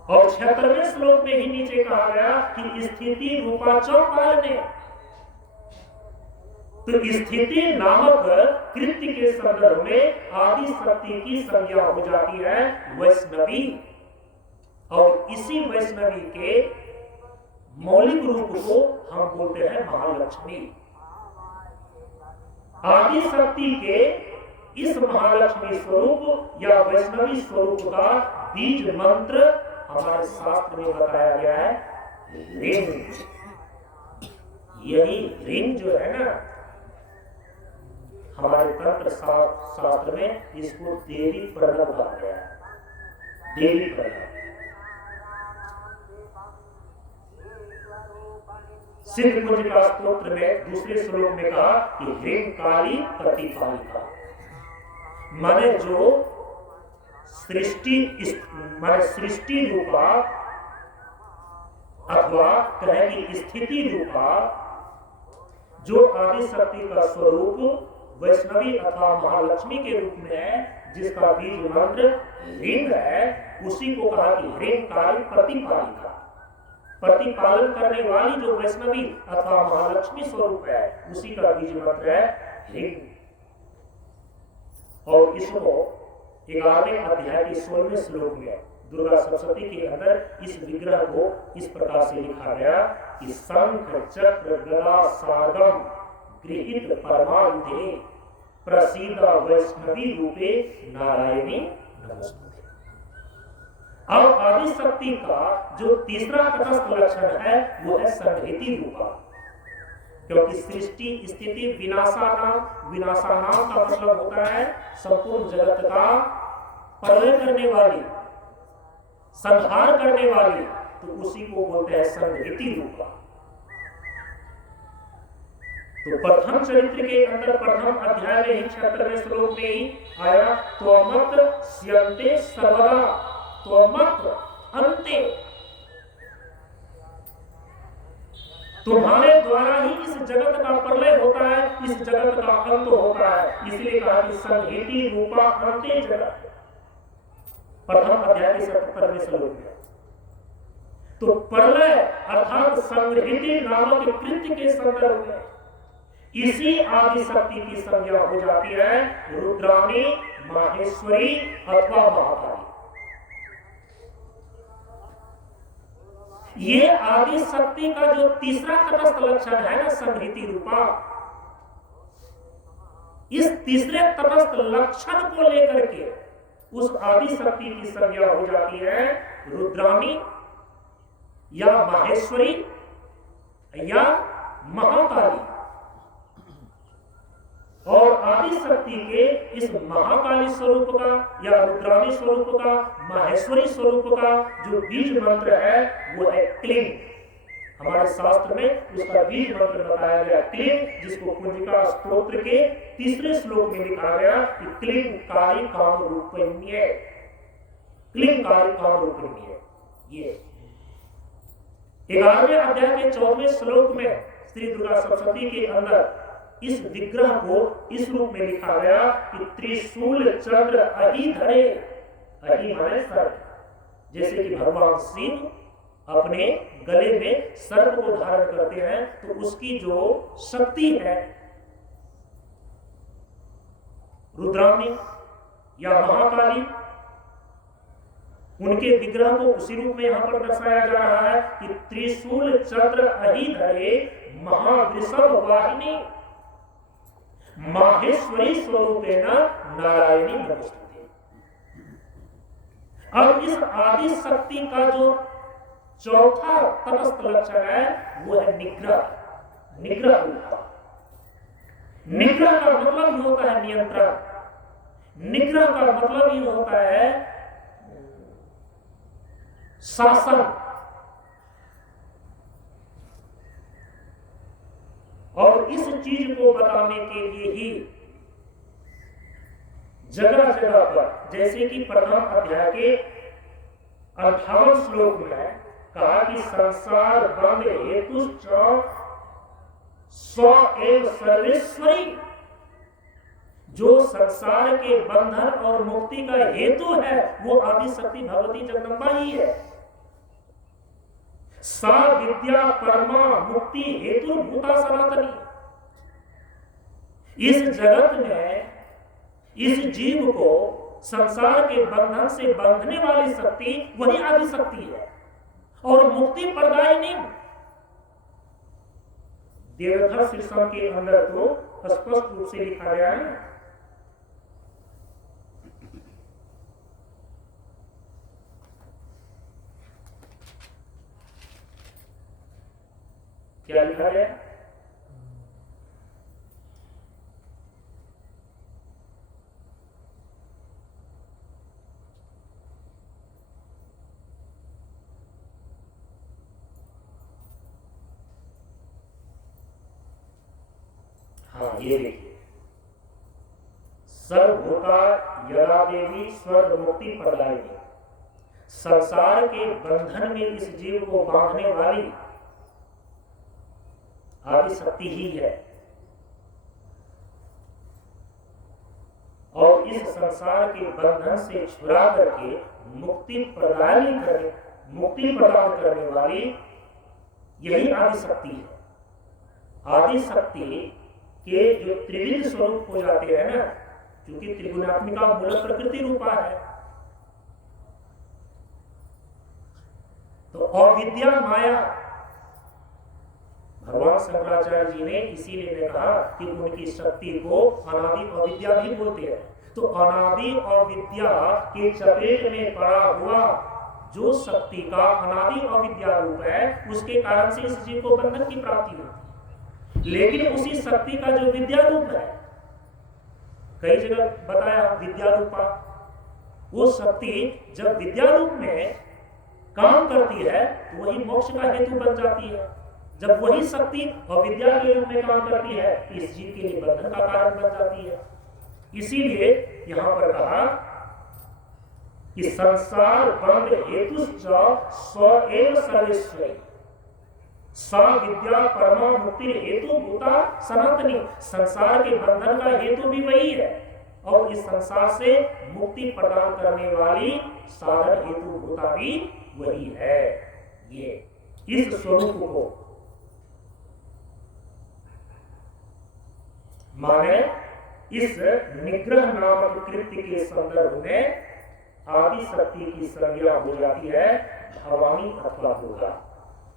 और 76वें श्लोक में ही नीचे कहा गया कि स्थिति रूपा च पालने, तो स्थिति नामक कृत्य के संदर्भ में आदि शक्ति की संज्ञा हो जाती है वैष्णवी, और इसी वैष्णवी के मौलिक रूप को हम बोलते हैं महालक्ष्मी। आदि शक्ति के इस महालक्ष्मी स्वरूप या वैष्णवी स्वरूप का बीज मंत्र हमारे शास्त्र में बताया गया है रिंग। यही रिंग जो है ना, हमारे तंत्र शास्त्र में इसको देवी प्रणव कहा गया है। देवी प्रणव सिद्ध कुंजिका स्तोत्र में दूसरे श्लोक में कहा कि ह्रीं काली प्रतिपालिका, माने जो सृष्टि रूपा अथवा कहें कि स्थिति रूपा जो आदि शक्ति का स्वरूप वैष्णवी अथवा महालक्ष्मी के रूप में है, जिसका बीज मंत्र ह्रीं है, उसी को कहा कि ह्रीं काली प्रतिपालिका, प्रतिपालन करने वाली जो वैष्णवी अथवा महालक्ष्मी स्वरूप है, उसी का बीज मंत्र है ह्रीं। और इसको 11वें अध्याय के 16वें श्लोक में दुर्गा सप्तशती के अंदर इस विग्रह को इस प्रकार से लिखा गया कि शंख चक्र गदा सार्गम गृहीत परमायुधे प्रसीदा वैष्णवी रूपे नारायणी नमस्ते। अब आदि शक्ति का जो तीसरा तटस्थ लक्षण है वो है संहति रूपा, क्योंकि सृष्टि स्थिति विनाशानाम का मतलब होता है संपूर्ण जगत का प्रलय करने वाली, संहार करने वाली, तो उसी को बोलते हैं संहति रूपा। तो प्रथम चरित्र के अंदर प्रथम अध्याय में ही 76वें श्लोक में ही आया त्वमत्र स्यन्ते सर्वदा, त्वमत्र अन्ते, तुम्हारे द्वारा ही इस जगत का प्रलय होता है, इस जगत का अंत होता है, इसलिए कहा कि संहति रूपा अन्ते जगत, प्रथम अध्याय के 77वें श्लोक में। तो प्रलय अर्थात संहति नामक कृत्य के संदर्भ में इसी आदि शक्ति की संज्ञा हो जाती है रुद्राणी, माहेश्वरी अथवा महाकाली। ये आदि शक्ति का जो तीसरा तटस्थ लक्षण है ना संहति रूपा, इस तीसरे तटस्थ लक्षण को लेकर के उस आदि शक्ति की संज्ञा हो जाती है रुद्राणी या माहेश्वरी या महाकाली। और आदि शक्ति के इस महाकाली स्वरूप का या रुद्राणी स्वरूप का, माहेश्वरी स्वरूप का जो बीज मंत्र है वो है क्लीं। हमारे शास्त्र में उसका बीज मंत्र बताया गया क्लीं, जिसको कुंजिका स्तोत्र के तीसरे श्लोक में लिखा गया कि क्लीं काली काम रूपिण्ये, क्लीं काली काम रूपिण्ये। ये 11वें अध्याय के 14वें श्लोक में श्री दुर्गा सप्तशती के अंदर इस विग्रह को इस रूप में लिखा गया कि त्रिशूल चंद्र अहि धरे, अहि माने सर्प, जैसे कि भगवान शिव अपने गले में सर्प को धारण करते हैं, तो उसकी जो शक्ति है रुद्राणी या महाकाली, उनके विग्रह को उसी रूप में यहां पर दर्शाया जा रहा है कि त्रिशूल चंद्र अहि धरे महावृषभ वाहिनी माहेश्वरी स्वरूपेण नारायणी नमस्ते। अब इस आदि शक्ति का जो चौथा तटस्थ लक्षण है वो है निग्रह, निग्रह रूपा। निग्रह का मतलब ही होता है नियंत्रण, निग्रह का मतलब ही होता है शासन। और इस चीज को बताने के लिए ही जगह जगह पर, जैसे कि प्रथम अध्याय के 58वें श्लोक में कहा कि संसार बंध हेतु स्व एव सर्वेश्वरी, जो संसार के बंधन और मुक्ति का हेतु है वो आदि शक्ति भगवती जगदम्बा ही है। सा विद्या परमा मुक्ति हेतु भूता सनातनी, इस जगत में इस जीव को संसार के बंधन से बांधने वाली शक्ति वही आदि शक्ति है और मुक्ति प्रदायिनी। देवधर शीर्षक के अंदर तो स्पष्ट रूप से लिखा गया है, क्या लिखा है? हाँ, ये देखिए, सर्वभूता यदा देवी स्वर्ग मुक्ति प्रदायिनी। संसार के बंधन में इस जीव को बांधने वाली आदि शक्ति ही है और इस संसार के बंधन से छुड़ा करके मुक्ति प्रदान करने वाली यही आदि शक्ति है। आदि शक्ति के जो त्रिविध स्वरूप हो जाते हैं ना, क्योंकि त्रिगुणात्मिका मूल प्रकृति रूपा है, तो अविद्या माया, भगवान शंकराचार्य जी ने इसीलिए कहा कि उनकी शक्ति को अनादि अविद्या भी बोलते हैं। तो अनादि अविद्या के चपेट में पड़ा हुआ जो शक्ति का अनादि अविद्या रूप है, उसके कारण से इस जीव को बंधन की प्राप्ति होती है। लेकिन उसी शक्ति का जो विद्या रूप है, कई जगह बताया विद्या रूपा, वो शक्ति जब विद्या रूप में काम करती है तो वही मोक्ष का हेतु बन जाती है। जब वही शक्ति अविद्या के रूप में काम करती है, इस जीव के लिए बंधन का कारण बन जाती है। इसीलिए यहां पर कहा कि संसार बंध हेतु स्व एव सर्वेश्वरी सा विद्या परमा मुक्ति हेतु भूता सनातनी। संसार के बंधन का हेतु भी वही है और इस संसार से मुक्ति प्रदान करने वाली साधन हेतु भूता भी वही है। ये इस स्वरूप को माने इस निग्रह नामक कृत्य के संदर्भ में आदि शक्ति की संज्ञा हो जाती है भवानी अथवा दुर्गा।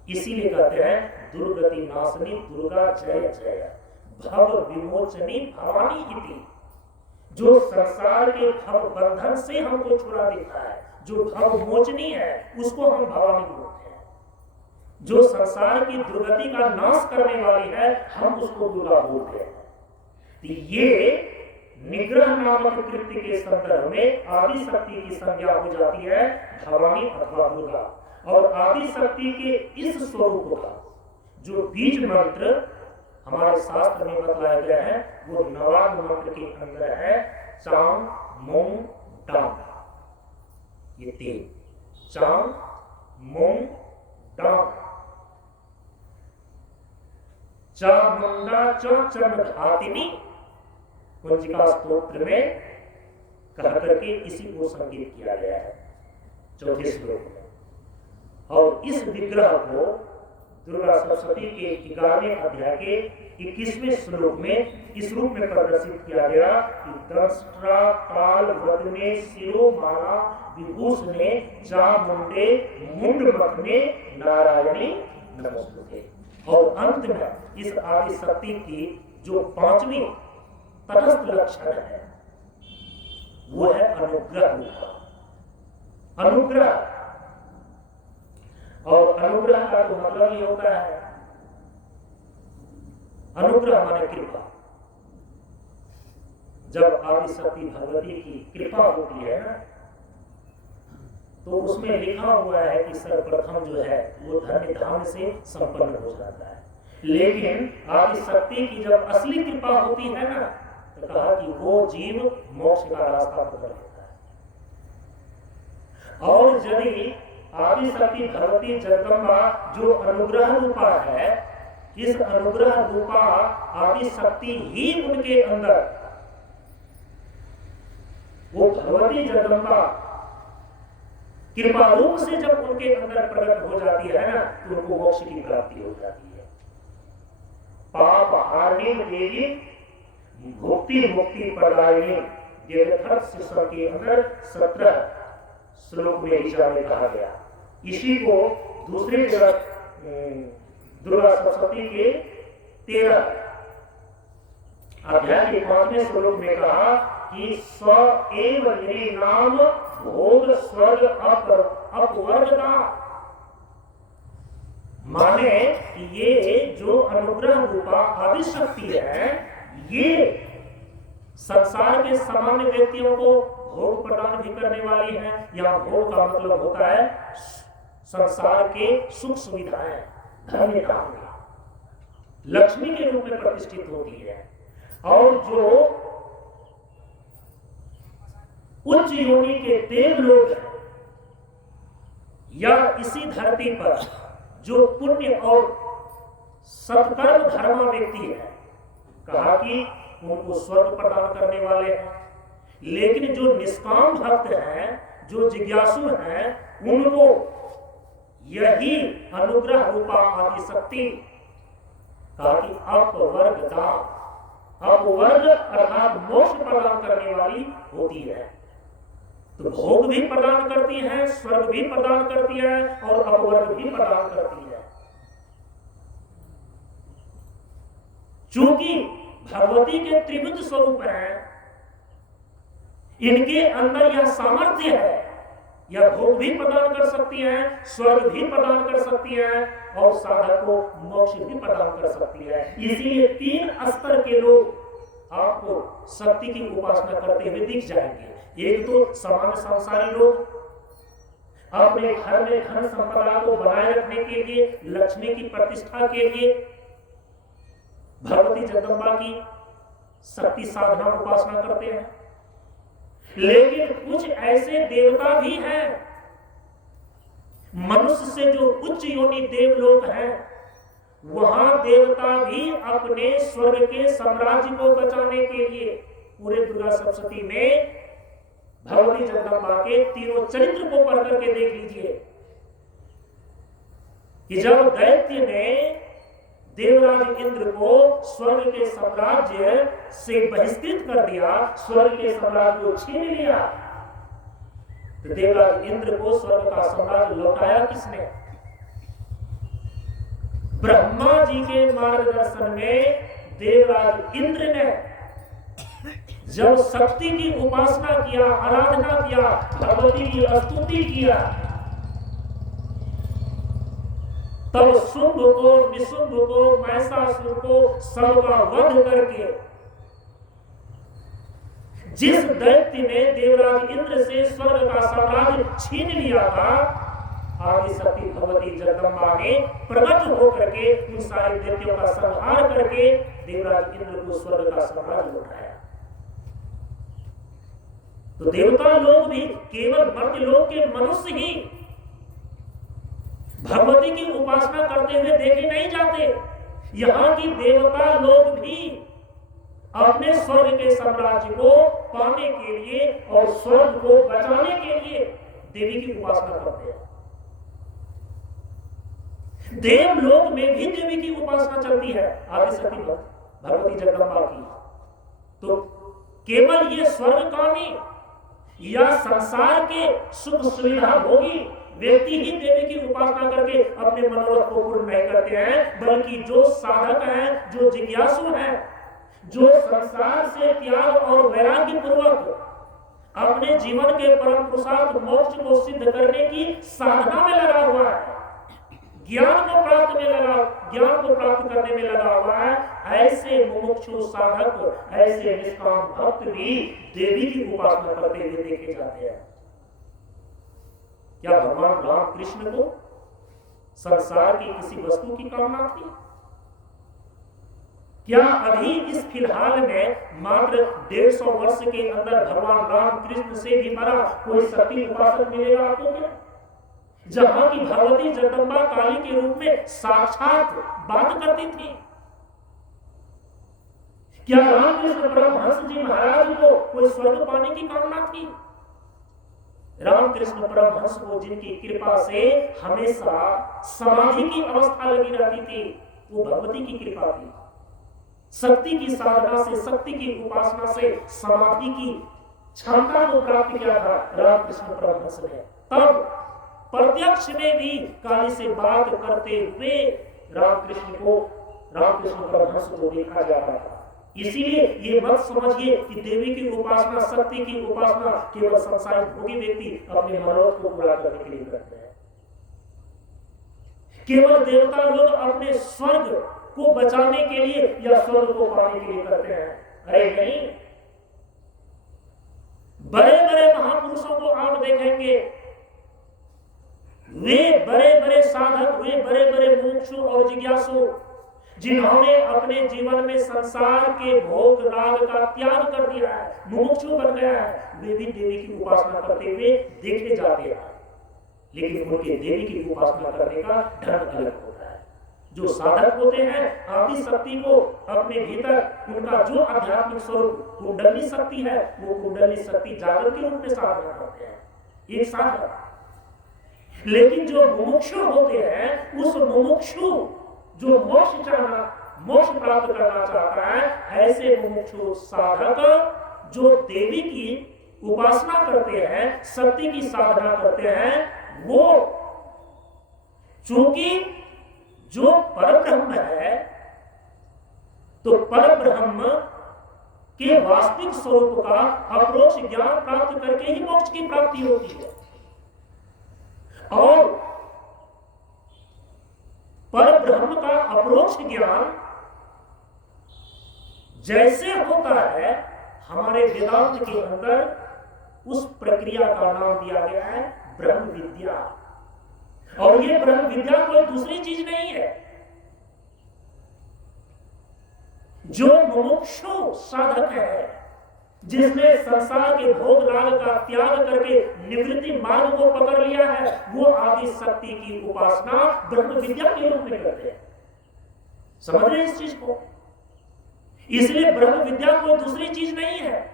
इसीलिए कहते हैं दुर्गति नाशनी दुर्गा जय जय भव विमोचनी भवानी इति। जो संसार के भव बंधन से हमको छुड़ा देता है, जो भव मोचनी है, उसको हम भवानी बोलते हैं। जो संसार की दुर्गति का नाश करने वाली है, हम उसको दुर्गा बोलते हैं। तो ये निग्रह नामक कृत्य के संदर्भ में आदि शक्ति की संज्ञा हो जाती है भवानी अथवा दुर्गा। और आदि शक्ति के इस स्वरूप का जो बीज मंत्र हमारे शास्त्र में बतलाया गया है, वो नवाद मंत्र के अंदर है चांग मोंग डांग। ये तीन, चांग मोंग डांग। चामुंडा चंद्रघातिनी कुंजिका स्तोत्र में कह करके इसी को संकेत किया गया है चौथे श्लोक में। और इस विग्रह को दुर्गा सप्तशती के 11वें अध्याय के 21वें श्लोक में इस रूप में प्रदर्शित किया गया कि दंष्ट्रा काल वदने शिरोमाला विभूषणे चामुंडे मुंडमथने नारायणी नमोस्तुते। और अंत में इस आदि शक्ति की जो 5वीं तटस्थ लक्षण है वो है अनुग्रह रूप। अनुग्रह, और अनुग्रह का तो मतलब ही होता है, अनुग्रह माने कृपा। जब आदि शक्ति भगवती की कृपा होती है ना, तो उसमें लिखा हुआ है कि सर्वप्रथम जो है वो धन्य धाम से संपन्न हो जाता है। लेकिन आदि शक्ति की जब असली कृपा होती है ना, तो कहा कि वो जीव मोक्ष का रास्ता पकड़ लेता है। और यदि आदि शक्ति भगवती जगदम्बा जो अनुग्रह रूपा है, इस अनुग्रह रूपा आदि शक्ति ही उनके अंदर, वो भगवती जगदम्बा कृपा रूप से जब उनके अंदर प्रकट हो जाती है ना, तो उनको मोक्ष की प्राप्ति हो जाती है। पाप हारिणी देवी भुक्ति मुक्ति प्रदायिनी देवथर्स सिस्टम के अंदर 17 श्लोक में ईशा में कहा गया। इसी को दूसरी जगह दुर्गा सप्तशती के 13 अध्याय के 5वें श्लोक में कहा कि स्व एव नाम भोग स्वर्ग अपवर्गता, माने ये जो अनुग्रह रूपा आदि शक्ति है, ये संसार के सामान्य व्यक्तियों को भोग प्रदान भी करने वाली है। या भोग का मतलब होता है संसार के सुख सुविधाएं, धन्य काम, लक्ष्मी के रूप में प्रतिष्ठित होती है। और जो उच्च योनि के देव लोग हैं या इसी धरती पर जो पुण्य और सत्कर्म धर्मा व्यक्ति है, कहा कि उनको स्वर्ग प्रदान करने वाले हैं। लेकिन जो निष्काम भक्त हैं, जो जिज्ञासु हैं, उनको यही अनुग्रह रूपा आदि शक्ति कहा कि अपवर्गता, अपवर्ग अर्थात मोक्ष प्रदान करने वाली होती है। तो भोग भी प्रदान करती है, स्वर्ग भी प्रदान करती है और अपवर्ग भी प्रदान करती है। चूंकि भगवती के त्रिभुज स्वरूप है, इनके अंदर यह सामर्थ्य है, यह भोग भी प्रदान कर सकती है, स्वर्ग भी प्रदान कर सकती है और साधक को मोक्ष भी प्रदान कर सकती है। इसीलिए 3 स्तर के लोग आपको शक्ति की उपासना करते हुए दिख जाएंगे। एक तो सामान्य संसारी लोग अपने घर में धन संपदा को बनाए रखने के लिए, लक्ष्मी की प्रतिष्ठा के लिए भगवती जगदम्बा की शक्ति साधना उपासना करते हैं। लेकिन कुछ ऐसे देवता भी हैं, मनुष्य से जो उच्च योनि देव लोग हैं, वहां देवता भी अपने स्वर्ग के साम्राज्य को बचाने के लिए पूरे दुर्गा सप्तशती में भगवती जगदम्बा के तीनों चरित्र को पढ़ करके देख लीजिए कि जब दैत्य ने देवराज इंद्र को स्वर्ग के साम्राज्य से बहिष्कृत कर दिया, स्वर्ग के साम्राज्य को छीन लिया, तो देवराज इंद्र को स्वर्ग का साम्राज्य लौटाया किसने? ब्रह्मा जी के मार्गदर्शन में देवराज इंद्र ने जब शक्ति की उपासना किया, आराधना किया, भगवती की स्तुति किया, तब शुंभ को, निशुंभ को, महिषासुर को सबका वध करके जिस दैत्य ने देवराज इंद्र से स्वर्ग का साम्राज्य छीन लिया था, आदि शक्ति भगवती जगदम्बा ने प्रकट होकर के उन सारे दैत्यों का संहार करके देवराज इंद्र को स्वर्ग का साम्राज्य लौटाया। तो देवता लोग भी केवल मर्त्य लोक के मनुष्य ही भगवती की उपासना करते हुए देखे नहीं जाते। यहाँ की देवता लोग भी अपने स्वर्ग के साम्राज्य को पाने के लिए और स्वर्ग को बचाने के लिए देवी की उपासना करते हैं। देवलोक में भी देवी की उपासना चलती है, आदिशक्ति भगवती जगदम्बा की। तो केवल ये स्वर्गकामी या संसार के सुख सुविधा भोगी व्यक्ति ही देवी की उपासना करके अपने मनोरथ को पूर्ण नहीं करते हैं, बल्कि जो साधक हैं, जो जिज्ञासु हैं, जो संसार से त्याग और वैराग्य पूर्वक अपने जीवन के परम पुरुषार्थ मोक्ष को सिद्ध करने की साधना में लगा हुआ है, ज्ञान को प्राप्त करने में लगा हुआ है, ऐसे मुमुक्षु साधक, ऐसे निष्काम भक्त भी देवी की उपासना करते हुए देखे जाते हैं। क्या भगवान राम कृष्ण को संसार की किसी वस्तु की कामना थी? क्या अभी इस फिलहाल में मात्र 150 वर्ष के अंदर भगवान राम कृष्ण से भी बड़ा कोई शक्ति उपासक मिलेगा आपको क्या? जहां की भगवती जगदम्बा काली के रूप में साक्षात बात करती थी। क्या रामकृष्ण परमहंस जी महाराज को कोई स्वर्ग पाने की कामना थी? रामकृष्ण परमहंस को जिनकी कृपा से हमेशा समाधि की अवस्था लगी रहती थी, वो भगवती की कृपा थी। शक्ति की साधना से, शक्ति की उपासना से समाधि की क्षमता को प्राप्त किया था रामकृष्ण परमहंस ने। तब प्रत्यक्ष में भी काली से बात करते हुए रामकृष्ण परमहंस को देखा जाता था। इसीलिए ये मत समझिए कि देवी की उपासना, शक्ति की उपासना केवल संसारिक भोगी व्यक्ति अपने मनोरथ को पूरा करने के लिए करते हैं। केवल देवता लोग अपने स्वर्ग को बचाने के लिए या स्वर्ग को पाने के लिए करते हैं। अरे नहीं, बड़े बड़े महापुरुषों को आप देखेंगे, वे बड़े बड़े साधक, वे बड़े बड़े मुमुक्षु और जिज्ञासु, जिन्होंने अपने जीवन में संसार के भोग राग का त्याग कर दिया है, मुमुक्षु बन गया है, वे भी देवी की उपासना करते हुए देखे जाते हैं। लेकिन उनके देवी की उपासना करने का ढंग अलग होता है। जो साधक होते हैं आदि शक्ति को अपने भीतर, उनका जो आध्यात्मिक स्वरूप कुंडली शक्ति है, वो कुंडली शक्ति जागरण के रूप में साधना करते हैं, एक साधक। लेकिन जो मुमुक्षु होते हैं, उस मुमुक्षु जो मोक्ष प्राप्त करना चाहता है, ऐसे मुमुक्षु साधक जो देवी की उपासना करते हैं, शक्ति की साधना करते हैं, वो चूंकि जो परब्रह्म है, तो परब्रह्म के वास्तविक स्वरूप का अप्रोक्ष ज्ञान प्राप्त करके ही मोक्ष की प्राप्ति होती है। और परब्रह्म का अप्रोक्ष ज्ञान जैसे होता है, हमारे वेदांत के अंदर उस प्रक्रिया का नाम दिया गया है ब्रह्म विद्या। और ये ब्रह्म विद्या कोई दूसरी चीज नहीं है। जो मुमुक्षु साधक है, जिसने संसार के भोग राग का त्याग करके निवृत्ति मार्ग को पकड़ लिया है, वो आदि शक्ति की उपासना ब्रह्म विद्या के रूप में करते हैं। समझ रहे हैं इस चीज को? इसलिए ब्रह्म विद्या कोई दूसरी चीज नहीं है।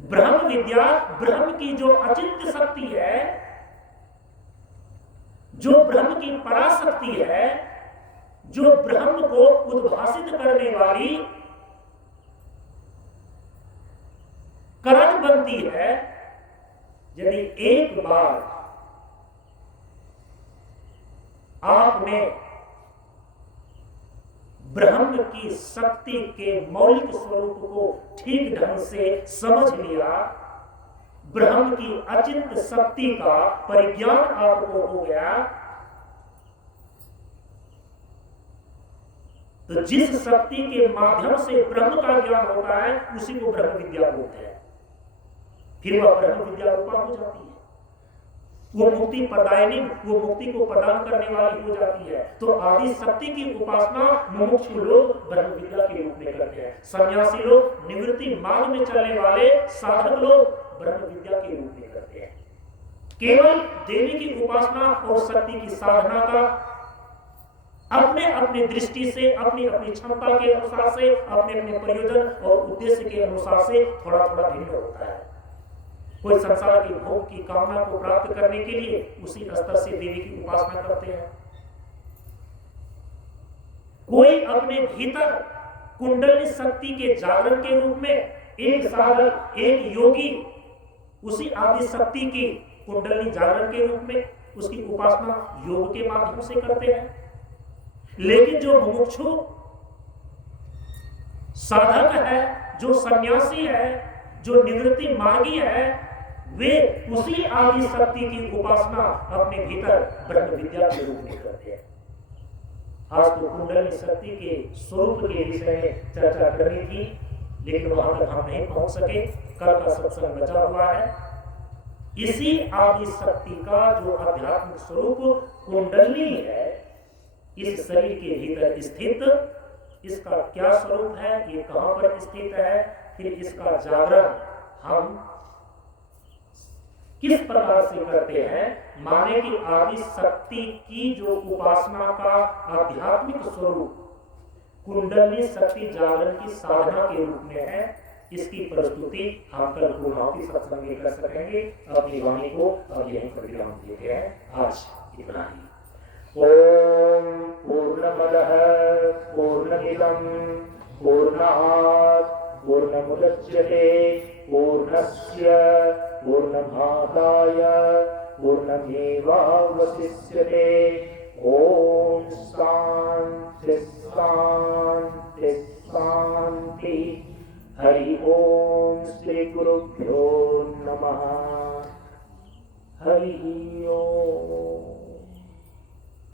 ब्रह्म विद्या ब्रह्म की जो अचिंत्य शक्ति है, जो ब्रह्म की पराशक्ति है, जो ब्रह्म को उद्भासित करने वाली कारण बनती है। यदि एक बार आपने ब्रह्म की शक्ति के मौलिक स्वरूप को ठीक ढंग से समझ लिया, ब्रह्म की अचिंत्य शक्ति का परिज्ञान आपको हो गया, तो जिस शक्ति के माध्यम से ब्रह्म का ज्ञान होता है, उसी को ब्रह्म विद्या बोलते हैं। फिर वह ब्रह्म विद्या रूपा हो जाती है। वो मुक्ति प्रदायिनी, वो मुक्ति को प्रदान करने वाली हो जाती है। तो आदि शक्ति की उपासना मुमुक्षु लोग ब्रह्म विद्या के रूप में करते हैं। सन्यासी लोग, निवृत्ति मार्ग में चलने वाले साधक लोग ब्रह्म विद्या के रूप में करते हैं। केवल देवी की उपासना और शक्ति की साधना का अपने अपने दृष्टि से, अपनी अपनी क्षमता के अनुसार से, अपने अपने प्रयोजन और उद्देश्य के अनुसार से थोड़ा थोड़ा भिन्न होता है। कोई संसार के भोग की कामना को प्राप्त करने के लिए उसी स्तर से देवी की उपासना करते हैं। कोई अपने भीतर कुंडली शक्ति के जागरण के रूप में, एक साधक, एक योगी उसी आदि शक्ति की कुंडली जागरण के रूप में उसकी उपासना योग के माध्यम से करते हैं। लेकिन जो मुमुक्षु साधक है, जो सन्यासी है, जो निवृत्ति मार्गी है, वे उसी आदि शक्ति की उपासना अपने भीतर ब्रह्म विद्या के रूप में करते हैं। आज तो कुंडली शक्ति के स्वरूप के विषय में चर्चा करनी थी, लेकिन वहां तक हम नहीं पहुंच सके। कल का सत्संग बचा हुआ है। इसी आदि शक्ति का जो आध्यात्मिक स्वरूप कुंडली है, इस शरीर के भीतर स्थित, इसका क्या स्वरूप है, ये कहां पर स्थित है, फिर इसका जागरण हम किस प्रकार से करते हैं। माने कि आदि शक्ति की जो उपासना का आध्यात्मिक स्वरूप कुंडली शक्ति जागरण की साधना के रूप में है, इसकी प्रस्तुति हम कल पूर्णाहुति सत्संग में कर सकेंगे। अपनी वाणी को अब यहीं पर विराम देते हैं। आज इतना ही। ओम पूर्णमदः पूर्णमिदं पूर्णात् पूर्णमुदच्यते पूर्णस्य पूर्णमादाय पूर्णमेवावशिष्यते। ओम शांति शांति शांति। हरि ओम श्री गुरुभ्यो नमः। हरि ओम।